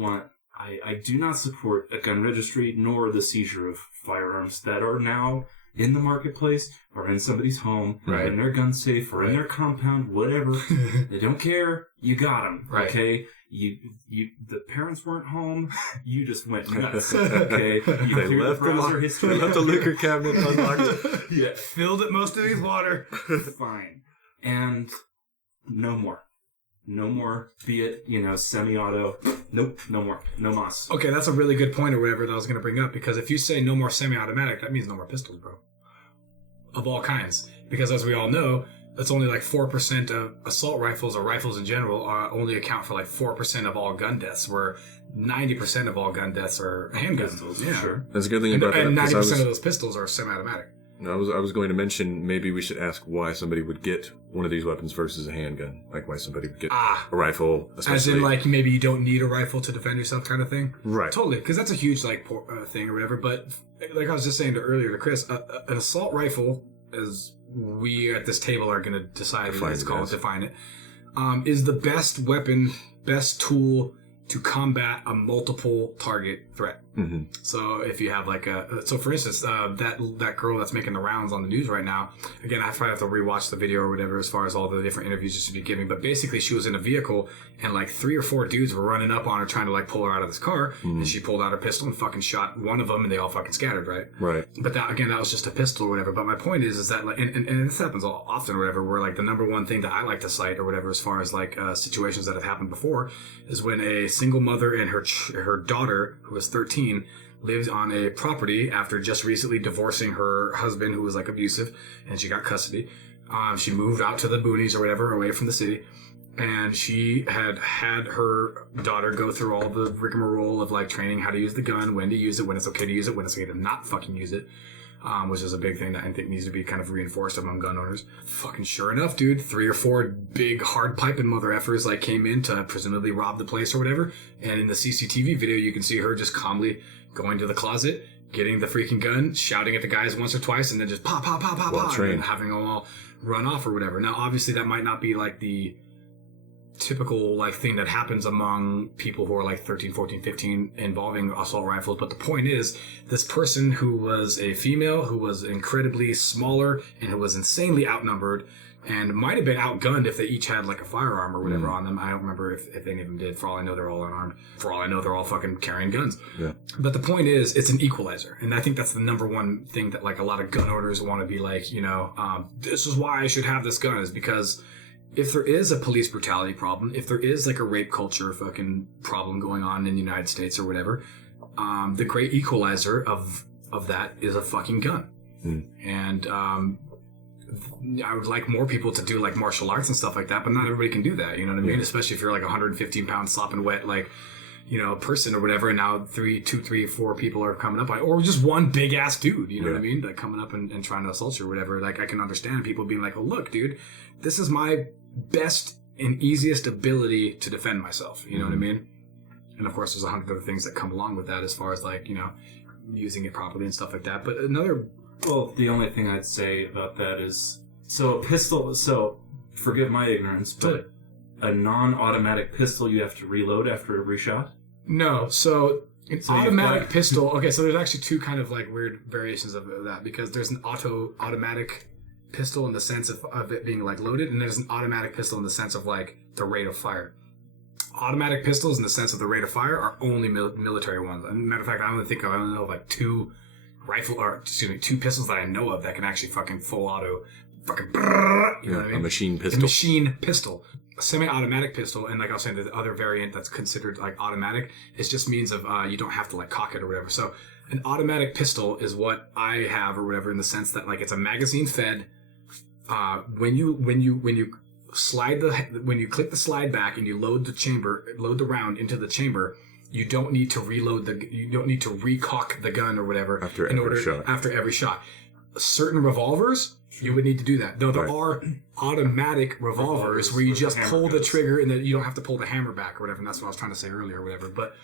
not support a gun registry nor the seizure of firearms that are now in the marketplace or in somebody's home, in their gun safe or in their compound, whatever. They don't care. You got them, okay? The parents weren't home. You just went nuts. Okay, they left the liquor cabinet unlocked. Filled it most of his water. Fine, and no more. Be it semi-auto. Nope, no more. No mas. Okay, that's a really good point or whatever that I was going to bring up, because if you say no more semi-automatic, that means no more pistols, bro. Of all kinds, because as we all know, it's only like 4% of assault rifles or rifles in general only account for like 4% of all gun deaths, where 90% of all gun deaths are handguns. Pistols, yeah, sure. That's a good thing you brought that up. And 90% of those pistols are semi-automatic. I was going to mention maybe we should ask why somebody would get one of these weapons versus a handgun. Like why somebody would get a rifle. As in like maybe you don't need a rifle to defend yourself kind of thing? Right. Totally, because that's a huge like thing or whatever. But like I was just saying earlier to Chris, an assault rifle, as we at this table are going to decide what it's called, define it. is the best weapon, best tool to combat a multiple target threat. Mm-hmm. So if you have like so for instance, that girl that's making the rounds on the news right now, again, I probably have to rewatch the video or whatever as far as all the different interviews she should be giving, but basically she was in a vehicle and like 3 or 4 dudes were running up on her trying to like pull her out of this car, and she pulled out her pistol and fucking shot one of them and they all fucking scattered, right? Right. But that, again, that was just a pistol or whatever. But my point is that like, and this happens often or whatever, where like the number one thing that I like to cite or whatever as far as like situations that have happened before is when a single mother and her daughter, who was 13, lives on a property after just recently divorcing her husband, who was like abusive, and she got custody. She moved out to the boonies or whatever, away from the city, and she had her daughter go through all the rigmarole of like training how to use the gun, when to use it, when it's okay to use it, when it's okay to not fucking use it, which is a big thing that I think needs to be kind of reinforced among gun owners. Fucking sure enough, dude, 3 or 4 big hard piping mother effers like came in to presumably rob the place or whatever, and in the CCTV video you can see her just calmly going to the closet, getting the freaking gun, shouting at the guys once or twice, and then just pop, pop, pop, pop, pop, and having them all run off or whatever. Now, obviously, that might not be like the typical like thing that happens among people who are like 13, 14, 15 involving assault rifles, but the point is, this person who was a female, who was incredibly smaller, and who was insanely outnumbered, and might have been outgunned if they each had like a firearm or whatever on them. I don't remember if any of them did. For all I know, they're all unarmed. For all I know, they're all fucking carrying guns. Yeah. But the point is, it's an equalizer. And I think that's the number one thing that like a lot of gun owners want to be like, you know, this is why I should have this gun, is because if there is a police brutality problem, if there is like a rape culture fucking problem going on in the United States or whatever, the great equalizer of that is a fucking gun. And, I would like more people to do like martial arts and stuff like that, but not everybody can do that. You know what I mean? Especially if you're like 115 pound slopping wet, like, you know, person or whatever. And now 2, 3, 4 people are coming up on, or just one big ass dude, you know what I mean? Like coming up and trying to assault you or whatever. Like I can understand people being like, oh, look, dude, this is my best and easiest ability to defend myself. You know what I mean? And of course there's 100 other things that come along with that as far as like, you know, using it properly and stuff like that. But well, the only thing I'd say about that is, so a pistol, so forgive my ignorance, but a non-automatic pistol you have to reload after every shot? No, so an automatic pistol, okay, so there's actually 2 kind of like weird variations of that, because there's an automatic pistol in the sense of it being like loaded, and there's an automatic pistol in the sense of like the rate of fire. Automatic pistols in the sense of the rate of fire are only military ones. As a matter of fact, I only know of like 2 pistols that I know of that can actually fucking full auto, fucking, you know what I mean? A machine pistol. A machine pistol. A semi-automatic pistol, and like I was saying, the other variant that's considered like automatic, it just means of you don't have to like cock it or whatever. So an automatic pistol is what I have or whatever, in the sense that like it's a magazine fed. When you click the slide back and you load the round into the chamber, you don't need to recock the gun or whatever after every shot. Certain revolvers, you would need to do that. Though there are automatic revolvers where you just pull the trigger and then you don't have to pull the hammer back or whatever. And that's what I was trying to say earlier or whatever. But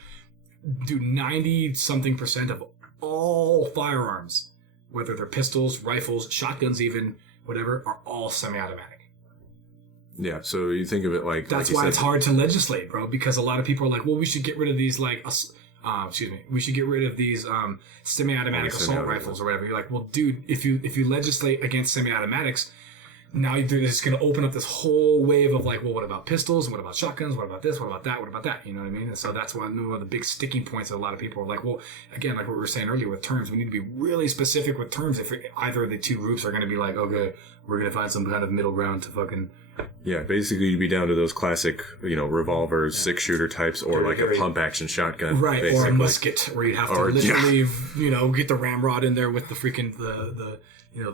dude, 90-something% of all firearms, whether they're pistols, rifles, shotguns even, whatever, are all semi-automatic. Yeah, so you think of it like... That's why it's hard to legislate, bro, because a lot of people are like, well, we should get rid of these, like... we should get rid of these semi-automatic assault rifles or whatever. You're like, well, dude, if you legislate against semi-automatics, now it's going to open up this whole wave of like, well, what about pistols? And what about shotguns? What about this? What about that? What about that? You know what I mean? And so that's one of the big sticking points that a lot of people are like, well, again, like what we were saying earlier with terms, we need to be really specific with terms if either of the 2 groups are going to be like, okay, we're going to find some kind of middle ground to fucking... Yeah, basically you'd be down to those classic, you know, revolvers, 6-shooter types, or like a pump-action shotgun. Right, basically. Or a musket, where you'd have to literally, you know, get the ramrod in there with the freaking, the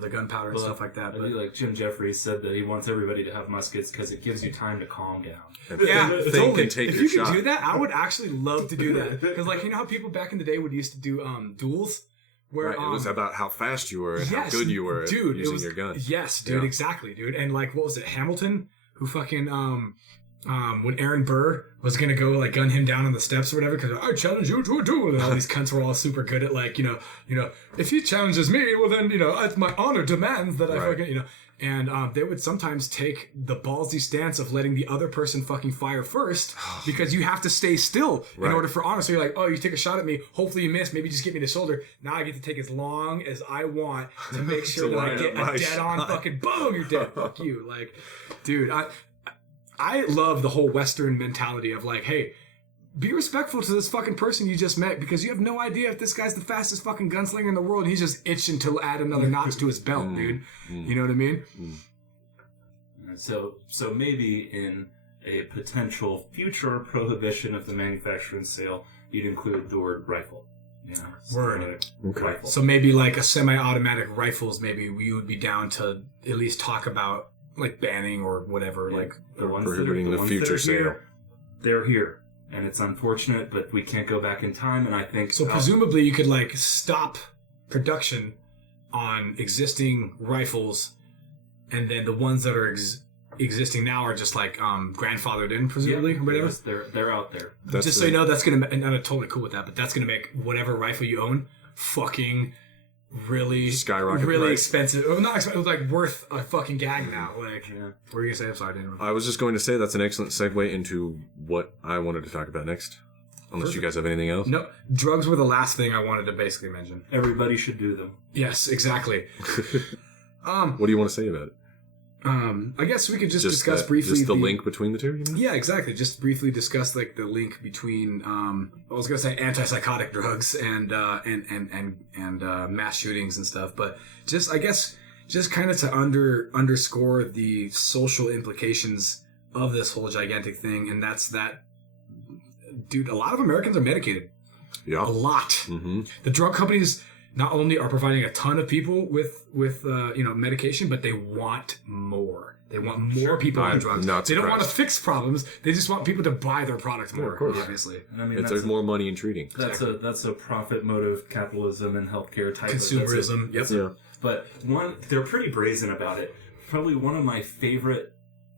gunpowder and stuff like that. But like Jim Jeffries said that he wants everybody to have muskets because it gives you time to calm down. Yeah, totally. If you could do that, I would actually love to do that. Because, like, you know how people back in the day would used to do duels? Where, right, it was about how fast you were and how good you were at using your gun. Yes, dude, exactly, dude. And like, what was it, Hamilton, who fucking when Aaron Burr was gonna go like gun him down on the steps or whatever, because I challenge you to a duel, and all these cunts were all super good at like, if he challenges me, well then, my honor demands that I fucking, and they would sometimes take the ballsy stance of letting the other person fucking fire first, because you have to stay still in order for honor. So you're like, oh, you take a shot at me, hopefully you miss, maybe just get me the shoulder. Now I get to take as long as I want to make sure that I get a dead on fucking boom, you're dead. Fuck you. Like, dude, I love the whole Western mentality of like, hey, be respectful to this fucking person you just met, because you have no idea if this guy's the fastest fucking gunslinger in the world and he's just itching to add another notch to his belt, dude. You know what I mean? So maybe in a potential future prohibition of the manufacture and sale, you'd include the word rifle. Word. Okay. Rifle. So maybe like a semi-automatic rifles, maybe we would be down to at least talk about like banning or whatever, like the ones prohibiting the future sale. They're here, and it's unfortunate, but we can't go back in time. And I think so. Presumably, you could like stop production on existing rifles, and then the ones that are existing now are just like grandfathered in, presumably, or whatever. They're out there. Just so you know, that's gonna. And I'm totally cool with that, but that's gonna make whatever rifle you own fucking really skyrocket, really price. Expensive. Well, not expensive, like worth a fucking gag now. Like, what were you gonna say? I'm sorry, Daniel. I was just going to say that's an excellent segue into what I wanted to talk about next. Unless you guys have anything else. No, drugs were the last thing I wanted to basically mention. Everybody should do them. Yes, exactly. What do you want to say about it? I guess we could just discuss briefly the link between the two, you mean? Yeah, exactly. Just briefly discuss like the link between I was gonna say antipsychotic drugs and mass shootings and stuff, but just I guess just kind of to underscore the social implications of this whole gigantic thing, and that's that, dude, a lot of Americans are medicated. Yeah, a lot. Mm-hmm. The drug companies not only are providing a ton of people with medication, but they want more. They want more people on drugs. They don't want to fix problems. They just want people to buy their product more. Of course, obviously. And I mean, there's more money in treating. That's a profit motive capitalism and healthcare type consumerism. Yep. Yeah. But they're pretty brazen about it. Probably one of my favorite,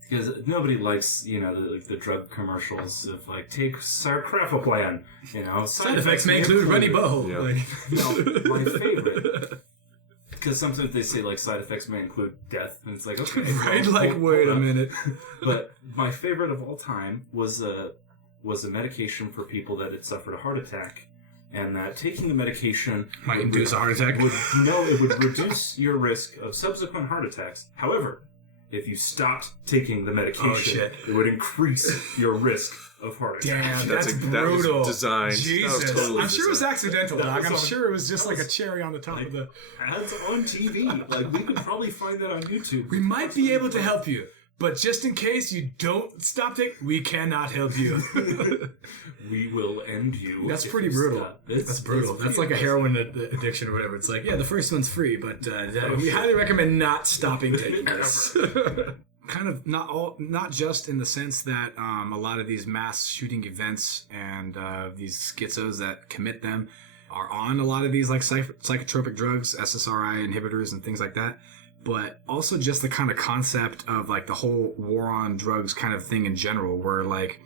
because nobody likes, the drug commercials of like, take sarcrafoplan, Side effects may include runny bow. Yeah. My favorite, because sometimes they say like side effects may include death, and it's like, okay, right? Wait a minute. But my favorite of all time was a medication for people that had suffered a heart attack, and that taking the medication might induce a heart attack. It would reduce your risk of subsequent heart attacks. However, if you stopped taking the medication, it would increase your risk of heart attack. Damn, that's brutal. That was designed. Jesus. That was totally I'm sure it was accidental, Doc. I'm sure it was just like a cherry on the top of the... Ads on TV. Like, we could probably find that on YouTube. We might be able to help you, but just in case you don't stop taking, we cannot help you. We will end you. That's pretty brutal. That's brutal. That's like a heroin addiction or whatever. It's like, the first one's free, but we highly recommend not stopping taking this. Kind of not just in the sense that a lot of these mass shooting events and these schizos that commit them are on a lot of these like psychotropic drugs, SSRI inhibitors and things like that, but also just the kind of concept of like the whole war on drugs kind of thing in general, where like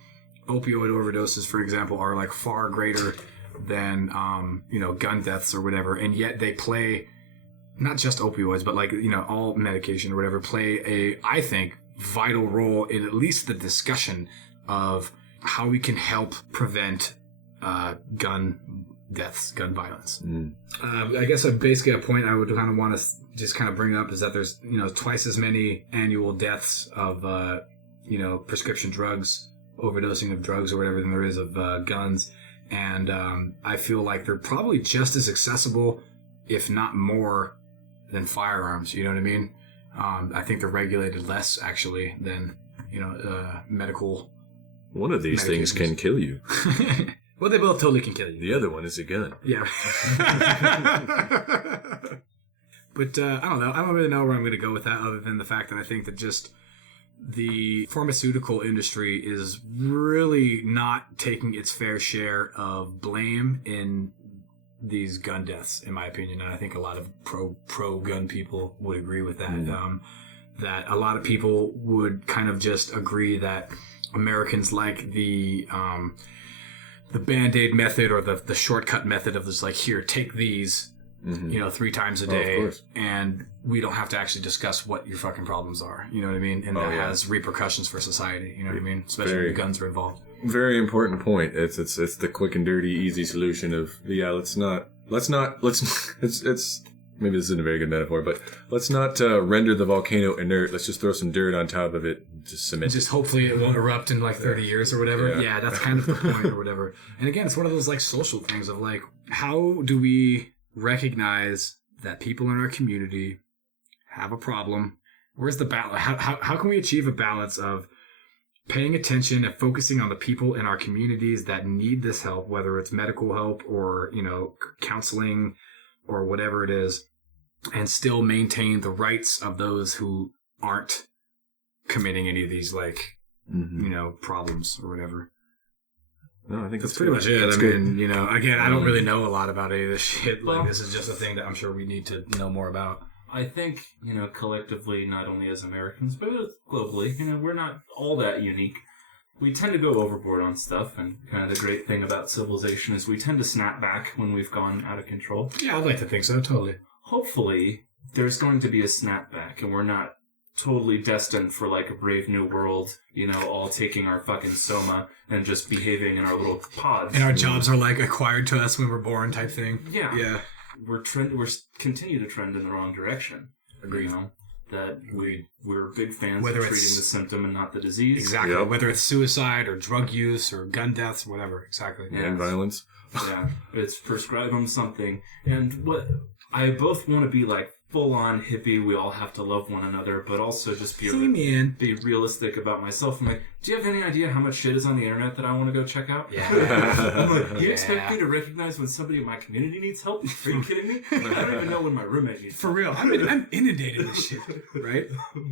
opioid overdoses, for example, are like far greater than gun deaths or whatever, and yet they play not just opioids, but like all medication or whatever play I think vital role in at least the discussion of how we can help prevent gun deaths, gun violence. I guess basically a point I would kind of want to just kind of bring up is that there's twice as many annual deaths of prescription drugs, overdosing of drugs or whatever, than there is of guns, and I feel like they're probably just as accessible, if not more, than firearms. You know what I mean? I think they're regulated less actually than medical. One of these things can kill you. Well, they both totally can kill you. The other one is a gun. Yeah. But I don't know. I don't really know where I'm going to go with that, other than the fact that I think that just the pharmaceutical industry is really not taking its fair share of blame in these gun deaths, in my opinion. And I think a lot of pro gun people would agree with that. That a lot of people would kind of just agree that, Americans like the Band-Aid method or the shortcut method of just like, here, take these, 3 times a day, of course. and we don't have to actually discuss what your fucking problems are. You know what I mean? And that has repercussions for society. You know what I mean? Especially when guns are involved. Very important point. It's the quick and dirty, easy solution of let's maybe this isn't a very good metaphor, but let's not render the volcano inert. Let's just throw some dirt on top of it, just cement. Just hopefully it won't erupt in like 30 years or whatever. Yeah, that's kind of the point or whatever. And again, it's one of those like social things of like, how do we recognize that people in our community have a problem? Where's the balance? How can we achieve a balance of paying attention and focusing on the people in our communities that need this help, whether it's medical help or, counseling or whatever it is, and still maintain the rights of those who aren't committing any of these problems or whatever. No, I think that's pretty much it. Again, I don't really know a lot about any of this shit. Like, this is just a thing that I'm sure we need to know more about. I think, collectively, not only as Americans, but globally, we're not all that unique. We tend to go overboard on stuff, and kind of the great thing about civilization is we tend to snap back when we've gone out of control. Yeah, I'd like to think so, totally. Hopefully, there's going to be a snapback, and we're not totally destined for, like, a brave new world, all taking our fucking soma and just behaving in our little pods. And our jobs are, like, acquired to us when we're born type thing. Yeah. Yeah. We're continue to trend in the wrong direction. Agreed. That we're big fans of treating the symptom and not the disease. Exactly. Yep. Whether it's suicide or drug use or gun deaths, whatever. Exactly. Yeah. And violence. Yeah. It's prescribe them something. And what I both want to be like full-on hippie, we all have to love one another, but also just be realistic about myself. I'm like, do you have any idea how much shit is on the internet that I want to go check out? Yeah. I'm like, you expect me to recognize when somebody in my community needs help? Are you kidding me? I don't even know when my roommate needs help. For real. I'm inundated with shit, right?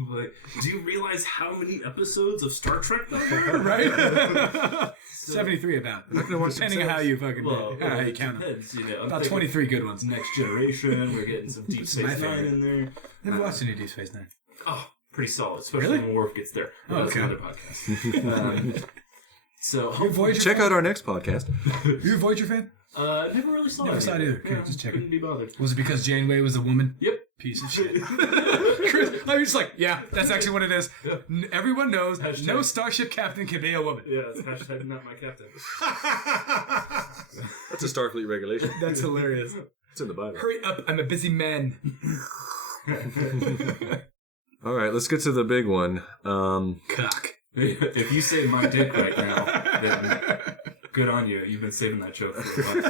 Like, do you realize how many episodes of Star Trek there are? Right? 73 about. Depending on how you fucking how you count them. Depends, about 23 good ones. Next Generation, we're getting some Deep Space Nine in there. Never watched any Deep Space Nine. Oh, pretty solid, especially when Worf gets there. That's another podcast. So check out our next podcast. You a Voyager fan? Never really saw it. Never saw it either. Okay, Yeah, just checking. Couldn't be bothered. Was it because Janeway was a woman? Yep. Piece of shit. I was just like, yeah, that's actually what it is. Yep. Everyone knows Hashtag. No starship captain can be a woman. Yeah, it's hashtag not my captain. That's a Starfleet regulation. That's hilarious. It's in the Bible. Hurry up, I'm a busy man. All right, let's get to the big one. Cock. If you say my dick right now, then good on you. You've been saving that joke for a while.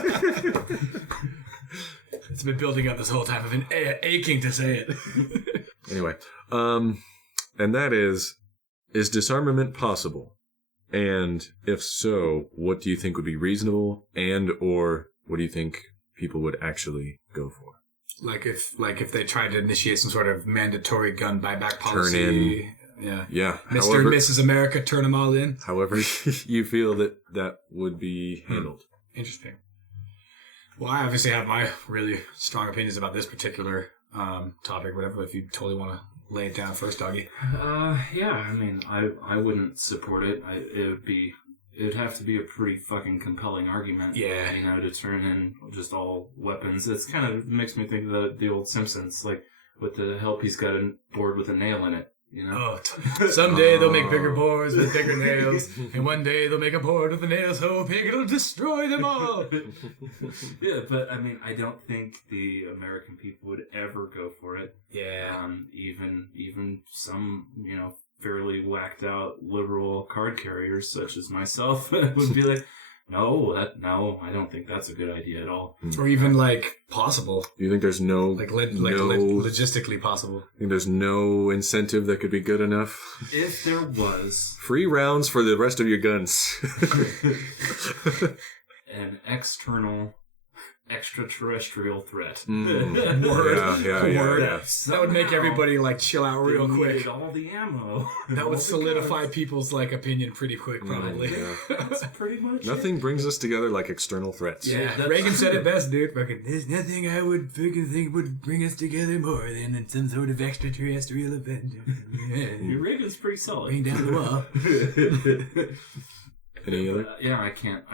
It's been building up this whole time. I've been aching to say it. Anyway, and that is disarmament possible? And if so, what do you think would be reasonable, and or what do you think people would actually go for? Like if they tried to initiate some sort of mandatory gun buyback policy. Turn in. Yeah. Mr. and Mrs. America, turn them all in. However you feel that would be handled. Interesting. Well, I obviously have my really strong opinions about this particular topic, whatever, if you totally want to lay it down first, Doggy. Yeah, I mean, I wouldn't support it. It'd have to be a pretty fucking compelling argument. Yeah. To turn in just all weapons. It's kind of makes me think of the old Simpsons, like with the help he's got a board with a nail in it. Someday they'll make bigger boards with bigger nails, and one day they'll make a board with a nail so big it'll destroy them all. Yeah, but I mean, I don't think the American people would ever go for it. Yeah. Even some, fairly whacked out liberal card carriers such as myself would be like, no, I don't think that's a good idea at all. Or even possible. You think there's no logistically possible? I think there's no incentive that could be good enough? If there was free rounds for the rest of your guns. an external extraterrestrial threat. Word. Yeah. That would make everybody like chill out real They quick. needed all the ammo. That All would the solidify guns. people's like opinion pretty quick, probably. Yeah. That's pretty much Nothing brings us together like external threats. Yeah, that's- Reagan said it best, dude. Fucking, there's nothing I would fucking think would bring us together more than some sort of extraterrestrial event. it. Reagan's pretty solid. Bring down the wall. Any other? Yeah, I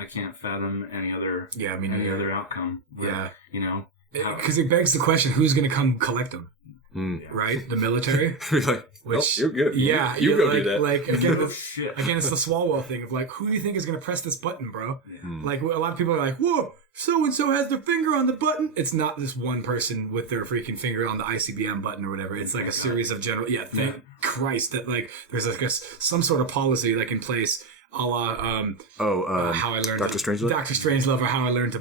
can't fathom any other Yeah, I mean, any other outcome. Where, Yeah. you know, how- because it begs the question: who's going to come collect them? Mm. Right, the military. We're like, Which- you're good. Yeah, you yeah, go like, do that. Like again, Oh, shit. again, it's the Swalwell thing of like, who do you think is going to press this button, bro? Mm. Like a lot of people are like, whoa, so and so has their finger on the button. It's not this one person with their freaking finger on the ICBM button or whatever. It's like a series of general. Yeah, thank Christ that like there's like some sort of policy like in place. A la how I learned Dr. Strangelove? Dr. Strangelove, or how I learned to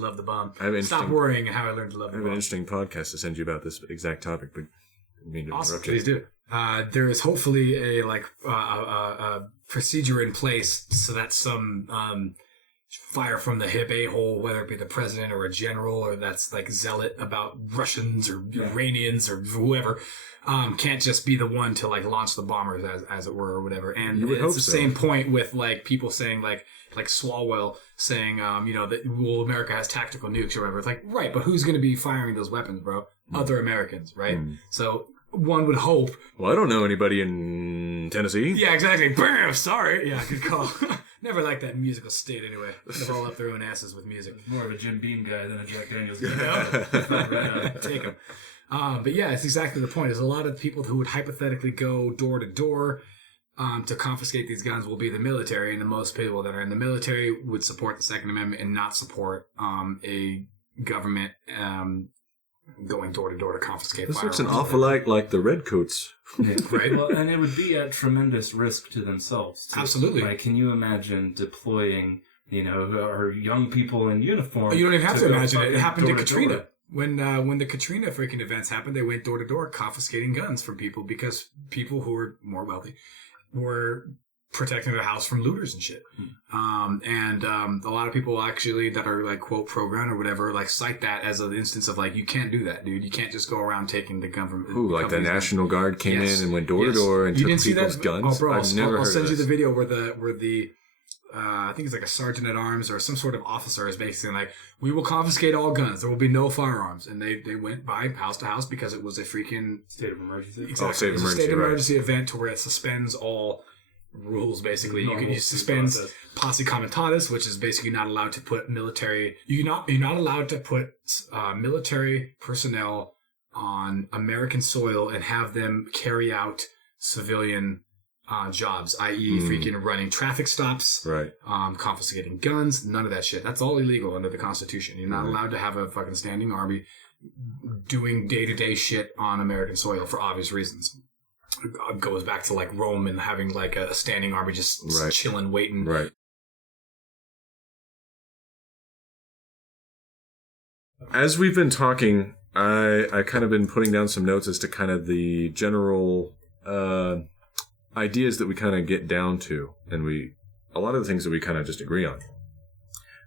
love the bomb. I have an Stop interesting- worrying, and how I learned to love I the have an bomb. interesting podcast to send you about this exact topic, but I mean to Awesome, interrupt you. please do. There is hopefully a procedure in place so that some fire from the hip a-hole, whether it be the president or a general or that's like zealot about Russians or Iranians or whoever, can't just be the one to like launch the bombers as it were or whatever. And You would it's hope the so. same point with like people saying like Swalwell saying, that America has tactical nukes or whatever. It's like, right, but who's going to be firing those weapons, bro? Other Americans, right? So one would hope. Well, I don't know anybody in Tennessee. Yeah, exactly. Bam! Sorry. Yeah, good call. Never liked that musical state anyway. They're all up their own asses with music. More of a Jim Beam guy than a Jack Daniels guy. Take them. But yeah, it's exactly the point. There's a lot of people who would hypothetically go door to door to confiscate these guns will be the military, and the most people that are in the military would support the Second Amendment and not support a government going door to door to confiscate This firearms. looks an awful lot like the Redcoats. Right? Well, and it would be at tremendous risk to themselves. Too. Absolutely. Like, can you imagine deploying, our young people in uniform? You don't even have to go imagine it. It fucking happened to door Katrina. door? When the Katrina freaking events happened, they went door to door confiscating guns from people because people who were more wealthy were protecting their house from looters and shit. A lot of people actually that are like quote pro-gun or whatever like cite that as an instance of like, you can't do that, dude. You can't just go around taking the gun from Who, like the company's National Guard came Yes. in and went door to Yes. door and You took didn't see people's that? guns? Oh, bro, I've never I'll heard send of you the this. video where the I think it's like a sergeant at arms or some sort of officer is basically like, we will confiscate all guns. There will be no firearms. And they went by house to house because it was a freaking State of emergency. exactly. state of It was a emergency, state of right. emergency event to where it suspends all rules. Basically, you Normal suspend process. posse comitatus, which is basically not allowed to put military. You're not allowed to put military personnel on American soil and have them carry out civilian jobs, i.e., freaking running traffic stops, Right. confiscating guns, none of that shit. That's all illegal under the Constitution. You're not allowed to have a fucking standing army doing day-to-day shit on American soil for obvious reasons. It goes back to like Rome and having like a standing army just Right. chilling, waiting. Right. As we've been talking, I kind of been putting down some notes as to kind of the general ideas that we kind of get down to, and a lot of the things that we kind of just agree on.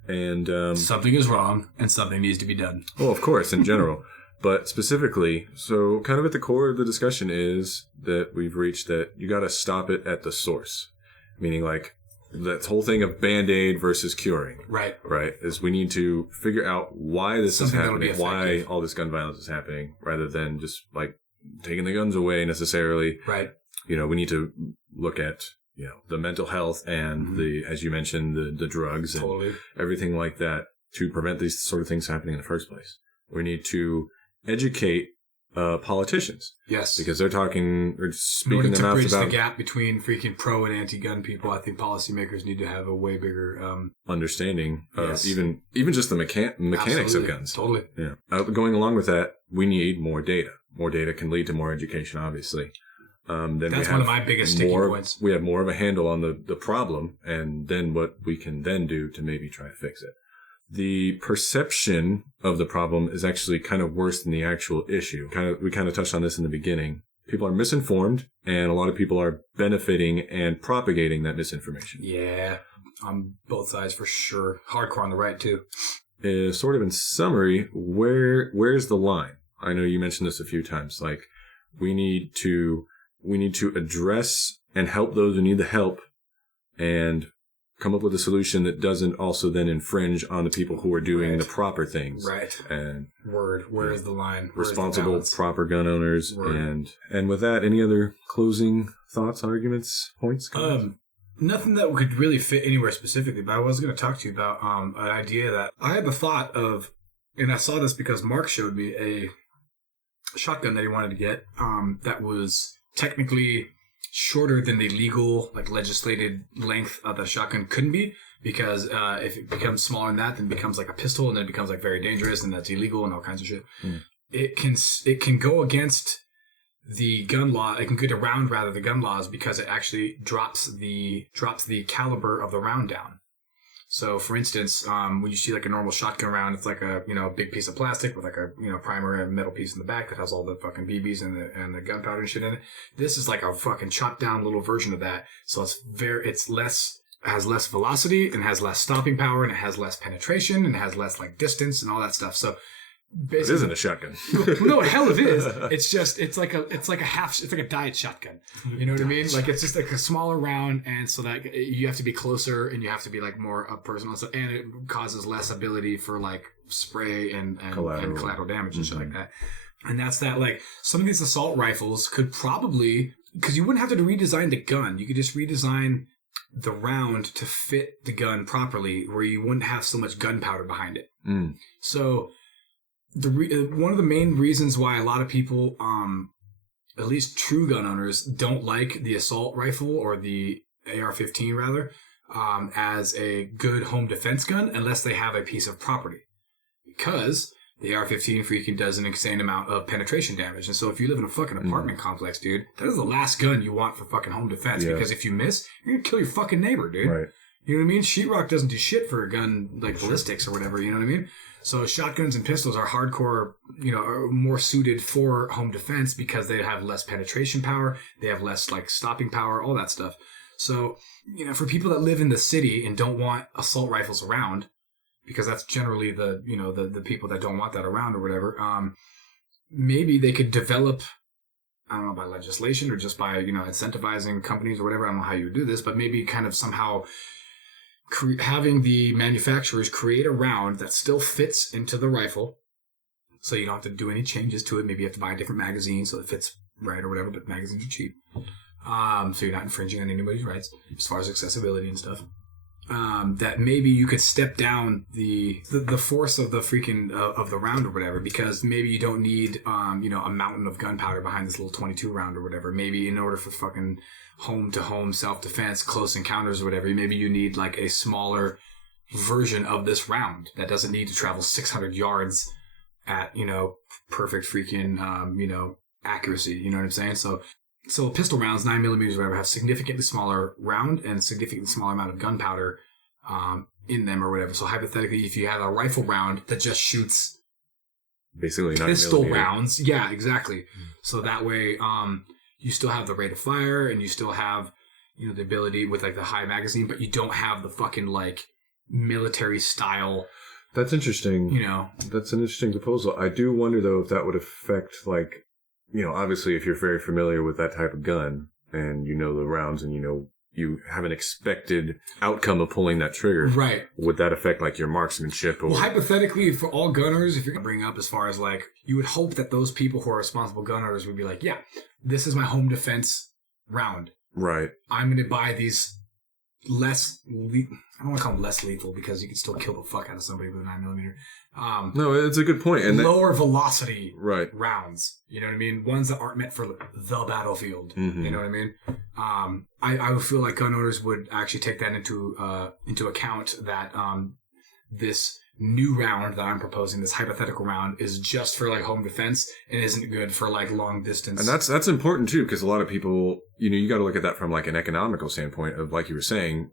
And Something is wrong and something needs to be done. well, of course, in general, but specifically, so kind of at the core of the discussion is that we've reached that you got to stop it at the source, meaning like that whole thing of Band-Aid versus curing. Right. Right, is we need to figure out why this Something is that'll be happening, why effective. all this gun violence is happening, rather than just like taking the guns away necessarily. Right. We need to look at the mental health and the, as you mentioned, the drugs and Totally. everything like that to prevent these sort of things happening in the first place. We need to educate politicians Yes. because they're speaking in order their to mouths bridge about the gap between freaking pro and anti-gun people, I think policymakers need to have a way bigger understanding of Yes. even just the mechanics of absolutely. guns. Totally. Yeah. Going along with that, we need more data. More data can lead to more education, obviously. Then That's one of my biggest sticking points. We have more of a handle on the problem, and then what we can then do to maybe try to fix it. The perception of the problem is actually kind of worse than the actual issue. We kind of touched on this in the beginning. People are misinformed, and a lot of people are benefiting and propagating that misinformation. Yeah. On both sides for sure. Hardcore on the right too. sort of in summary, where's the line? I know you mentioned this a few times. Like, we need to address and help those who need the help, and come up with a solution that doesn't also then infringe on the people who are doing the proper things. Right. And where is the line? Responsible, proper gun owners. Word. And with that, any other closing thoughts, arguments, points? Nothing that could really fit anywhere specifically, but I was going to talk to you about an idea that I had the thought of, and I saw this because Mark showed me a shotgun that he wanted to get that was technically shorter than the legal, like, legislated length of the shotgun couldn't be, because if it becomes smaller than that, then it becomes like a pistol, and then it becomes like very dangerous, and that's illegal and all kinds of shit. It can go against the gun law. It can get around the gun laws, because it actually drops the caliber of the round down. So, for instance, when you see like a normal shotgun round, it's like a big piece of plastic with like a primer and a metal piece in the back that has all the fucking BBs and the gunpowder and shit in it. This is like a fucking chopped down little version of that. So has less velocity and has less stopping power, and it has less penetration and it has less like distance and all that stuff. So it isn't a shotgun. No, hell it is. It's like a diet shotgun. You know what I mean? Like, it's just like a smaller round, and so that you have to be closer, and you have to be like more personal, and it causes less ability for like spray and collateral damage and shit like that. And that's that. Like, some of these assault rifles could probably, because you wouldn't have to redesign the gun. You could just redesign the round to fit the gun properly, where you wouldn't have so much gunpowder behind it. So one of the main reasons why a lot of people, at least true gun owners, don't like the assault rifle, or the AR-15 rather, as a good home defense gun, unless they have a piece of property, because the AR-15 freaking does an insane amount of penetration damage. And so if you live in a fucking apartment complex, dude, that is the last gun you want for fucking home defense, because if you miss, you're gonna kill your fucking neighbor, dude. Right. You know what I mean? Sheetrock doesn't do shit for a gun like ballistics or whatever, you know what I mean? So shotguns and pistols are hardcore, are more suited for home defense, because they have less penetration power, they have less like stopping power, all that stuff. So, for people that live in the city and don't want assault rifles around, because that's generally the people that don't want that around or whatever, maybe they could develop, I don't know, by legislation or just by, incentivizing companies or whatever. I don't know how you would do this, but maybe kind of somehow having the manufacturers create a round that still fits into the rifle, so you don't have to do any changes to it. Maybe you have to buy a different magazine so it fits right or whatever, but magazines are cheap. So you're not infringing on anybody's rights as far as accessibility and stuff. That maybe you could step down the force of the freaking of the round or whatever, because maybe you don't need a mountain of gunpowder behind this little 22 round or whatever. Maybe in order for fucking home to home self-defense, close encounters or whatever, maybe you need like a smaller version of this round that doesn't need to travel 600 yards at perfect freaking accuracy. You know what I'm saying? So pistol rounds, 9mm or whatever, have significantly smaller round and significantly smaller amount of gunpowder in them or whatever. So hypothetically, if you had a rifle round that just shoots basically pistol 9mm rounds, yeah, exactly. So that way, you still have the rate of fire, and you still have the ability with like the high magazine, but you don't have the fucking like military style. That's interesting. That's an interesting proposal. I do wonder though if that would affect like, obviously if you're very familiar with that type of gun and the rounds and you have an expected outcome of pulling that trigger. Right. Would that affect like your marksmanship? Or... Well, hypothetically, for all gunners, if you're going to bring up as far as like, you would hope that those people who are responsible gun owners would be like, yeah, this is my home defense round. Right. I'm going to buy these I don't want to call them less lethal, because you can still kill the fuck out of somebody with a 9mm. No, it's a good point. And lower velocity right. rounds. You know what I mean? Ones that aren't meant for the battlefield. Mm-hmm. You know what I mean? I would feel like gun owners would actually take that into account, that this new round that I'm proposing, this hypothetical round, is just for like home defense and isn't good for like long distance. And that's important too, because a lot of people, you got to look at that from like an economical standpoint of, like you were saying,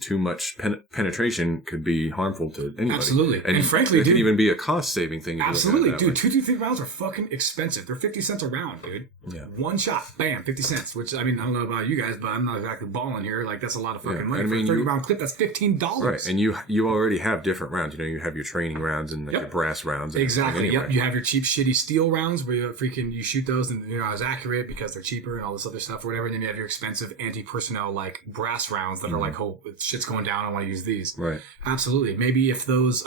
too much penetration could be harmful to anybody. Absolutely. And frankly, it dude, could even be a cost-saving thing. Absolutely, dude. 223 rounds are fucking expensive. They're 50 cents a round, dude. Yeah. One shot, bam, 50 cents. Which, I mean, I don't know about you guys, but I'm not exactly balling here. Like, that's a lot of fucking money. I mean, for a 30-round clip, that's $15. Right, and you already have different rounds. You know, you have your training rounds and your brass rounds. And exactly. anyway. Yep. You have your cheap, shitty steel rounds where you shoot those and they're not as accurate because they're cheaper and all this other stuff or whatever. And then you have your expensive anti-personnel like brass rounds that are like, oh, shit's going down. I want to use these. Right. Absolutely. Maybe if those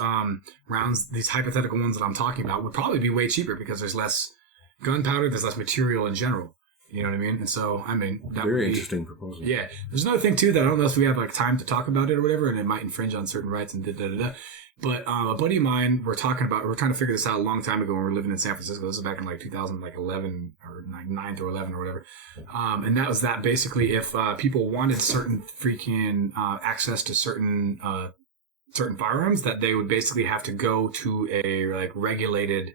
rounds, these hypothetical ones that I'm talking about, would probably be way cheaper because there's less gunpowder, there's less material in general. You know what I mean? And so, I mean, that very would be interesting proposal. Yeah. There's another thing too that I don't know if we have like time to talk about it or whatever, and it might infringe on certain rights and da. But a buddy of mine, we're trying to figure this out a long time ago when we were living in San Francisco. This was back in like 2011 or 9 through 11 or whatever. And that was that basically if people wanted certain freaking access to certain firearms, that they would basically have to go to a like regulated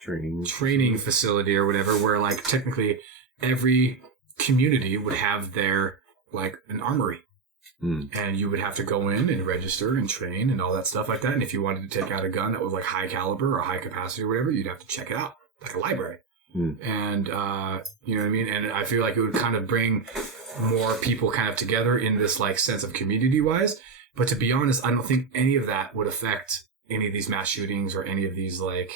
training facility or whatever, where like technically every community would have their like an armory. And you would have to go in and register and train and all that stuff like that. And if you wanted to take out a gun that was like high caliber or high capacity or whatever, you'd have to check it out, like a library. And, you know what I mean? And I feel like it would kind of bring more people kind of together in this like sense of community wise. But to be honest, I don't think any of that would affect any of these mass shootings or any of these like,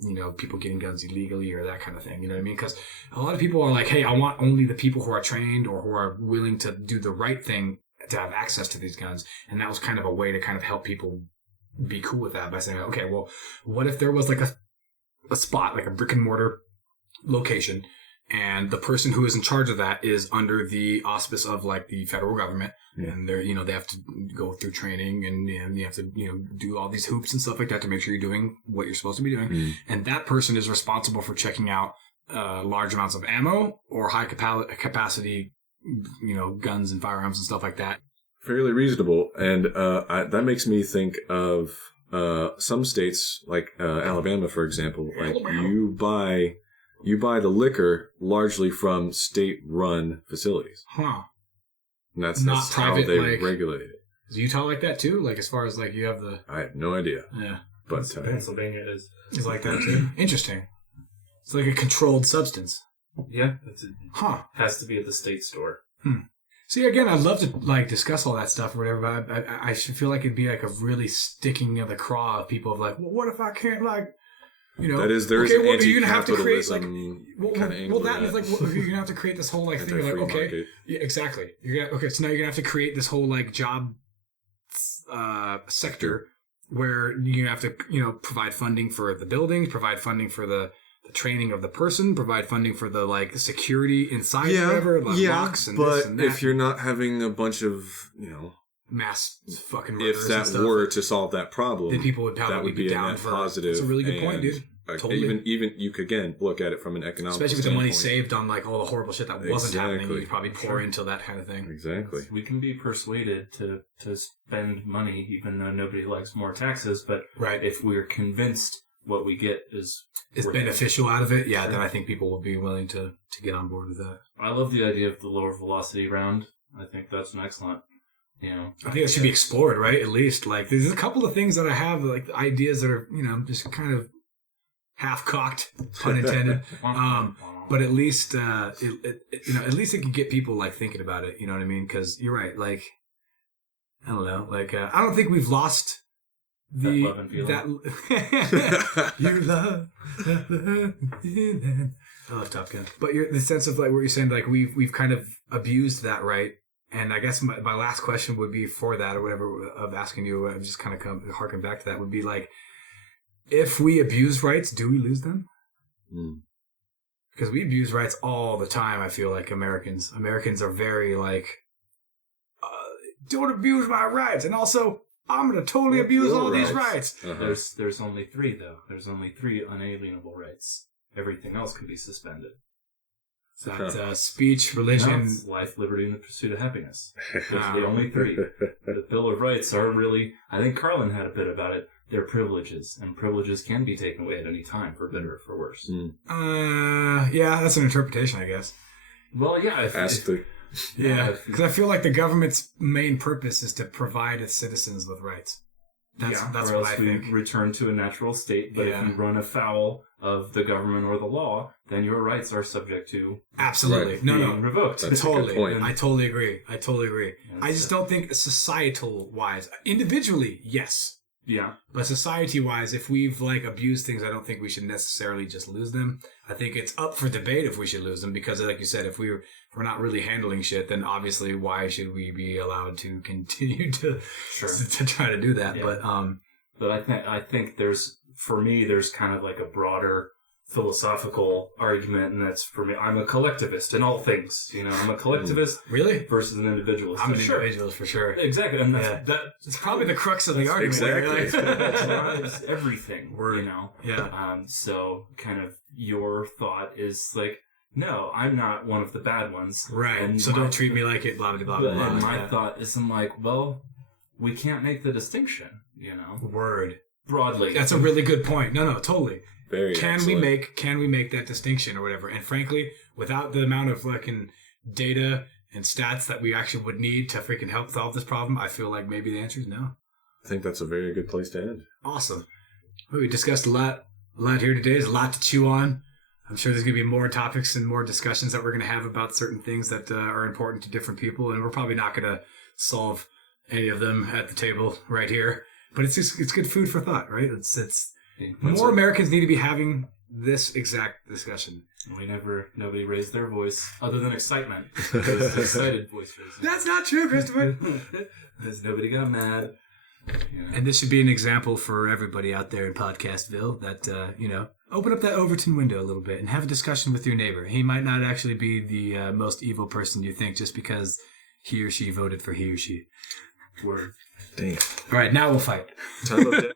you know, people getting guns illegally or that kind of thing. You know what I mean? Because a lot of people are like, hey, I want only the people who are trained or who are willing to do the right thing to have access to these guns. And that was kind of a way to kind of help people be cool with that by saying, okay, well, what if there was like a spot, like a brick and mortar location, and the person who is in charge of that is under the auspice of like the federal government, and they're, you know, they have to go through training and you have to, you know, do all these hoops and stuff like that to make sure you're doing what you're supposed to be doing. And that person is responsible for checking out large amounts of ammo or high capacity, you know, guns and firearms and stuff like that. Fairly reasonable. And that makes me think of some states like Alabama, for example. Like you buy the liquor largely from state-run facilities. Huh. And that's how they regulate it. Is Utah like that too? Like as far as like you have the... I have no idea. Yeah. But Pennsylvania is. It's like that too? Interesting. It's like a controlled substance. Yeah. Has to be at the state store. See, again, I'd love to like discuss all that stuff or whatever, but I should feel like it'd be like a really sticking of the craw of people of like, well, what if I can't like, you know? There is an you're gonna have to create like, well, that is like, well, you're gonna have to create this whole like thing of like, okay, market. Yeah, exactly. So now you're gonna have to create this whole like job sector where you're gonna have to, you know, provide funding for the buildings, provide funding for the training of the person, provide funding for the like security inside, whatever, like locks and this and that. But if you're not having a bunch of, you know, mass fucking murders, if that and stuff, were to solve that problem, then people would probably be down for positive. That's a really good point, dude. Totally. Even you could again look at it from an economic, especially with the money saved on like all the horrible shit that wasn't happening. You'd probably pour into that kind of thing. Exactly. We can be persuaded to spend money, even though nobody likes more taxes. But if we're convinced what we get is beneficial out of it, then I think people will be willing to get on board with that. I love the idea of the lower velocity round. I think that's an excellent, you know. I think that should be explored, right? At least like there's a couple of things that I have, like ideas that are, you know, just kind of half-cocked, pun intended. But at least, you know, at least it can get people like thinking about it. You know what I mean? Because you're right. Like, I don't know. Like, I don't think we've lost that love and feeling. You love. I love Top Gun. But the sense of like what you're saying, like we've kind of abused that, right? And I guess my last question would be for that or whatever of asking you. I'm just kind of harking back to that. Would be like, if we abuse rights, do we lose them? Because we abuse rights all the time. I feel like Americans are very like, don't abuse my rights, and also I'm going to totally abuse all these rights. There's only three though. There's only three unalienable rights. Everything else can be suspended. So that's speech, religion, life, liberty, and the pursuit of happiness. Those are the only three. The Bill of Rights are really, I think Carlin had a bit about it, they're privileges, and privileges can be taken away at any time, for better or for worse. Yeah, that's an interpretation, I guess. Well, yeah. Yeah, because I feel like the government's main purpose is to provide its citizens with rights. That's or what else I think. we return to a natural state. But if you run afoul of the government or the law, then your rights are subject to Absolutely. Being revoked. That's totally. a good point. I totally agree. Yeah, I just don't think societal wise, individually, yes. Yeah. But society wise, if we've like abused things, I don't think we should necessarily just lose them. I think it's up for debate if we should lose them because, like you said, if we're not really handling shit, then obviously why should we be allowed to continue to try to do that? Yeah. But I think there's kind of like a broader philosophical argument, and that's for me. I'm a collectivist in all things. I'm a collectivist really versus an individualist. I'm an individualist for sure. Exactly, and that's probably the crux of the argument. Exactly, that drives everything. Yeah. So kind of your thought is like, no, I'm not one of the bad ones, right? And so don't treat me like it. Blah blah blah blah. And my thought is, I'm like, well, we can't make the distinction. Word. Broadly. That's a really good point. No, totally. Very Can we make that distinction or whatever? And frankly, without the amount of fucking data and stats that we actually would need to freaking help solve this problem, I feel like maybe the answer is no. I think that's a very good place to end. Awesome. Well, we discussed a lot here today. There's a lot to chew on. I'm sure there's going to be more topics and more discussions that we're going to have about certain things that are important to different people, and we're probably not going to solve any of them at the table right here. But it's good food for thought, right? More Americans need to be having this exact discussion. Nobody raised their voice other than excitement. Excited voices. That's not true, Christopher. Because nobody got mad. And this should be an example for everybody out there in Podcastville that, open up that Overton window a little bit and have a discussion with your neighbor. He might not actually be the most evil person you think just because he or she voted for he or she. Word. Damn. All right, now we'll fight. Time of death.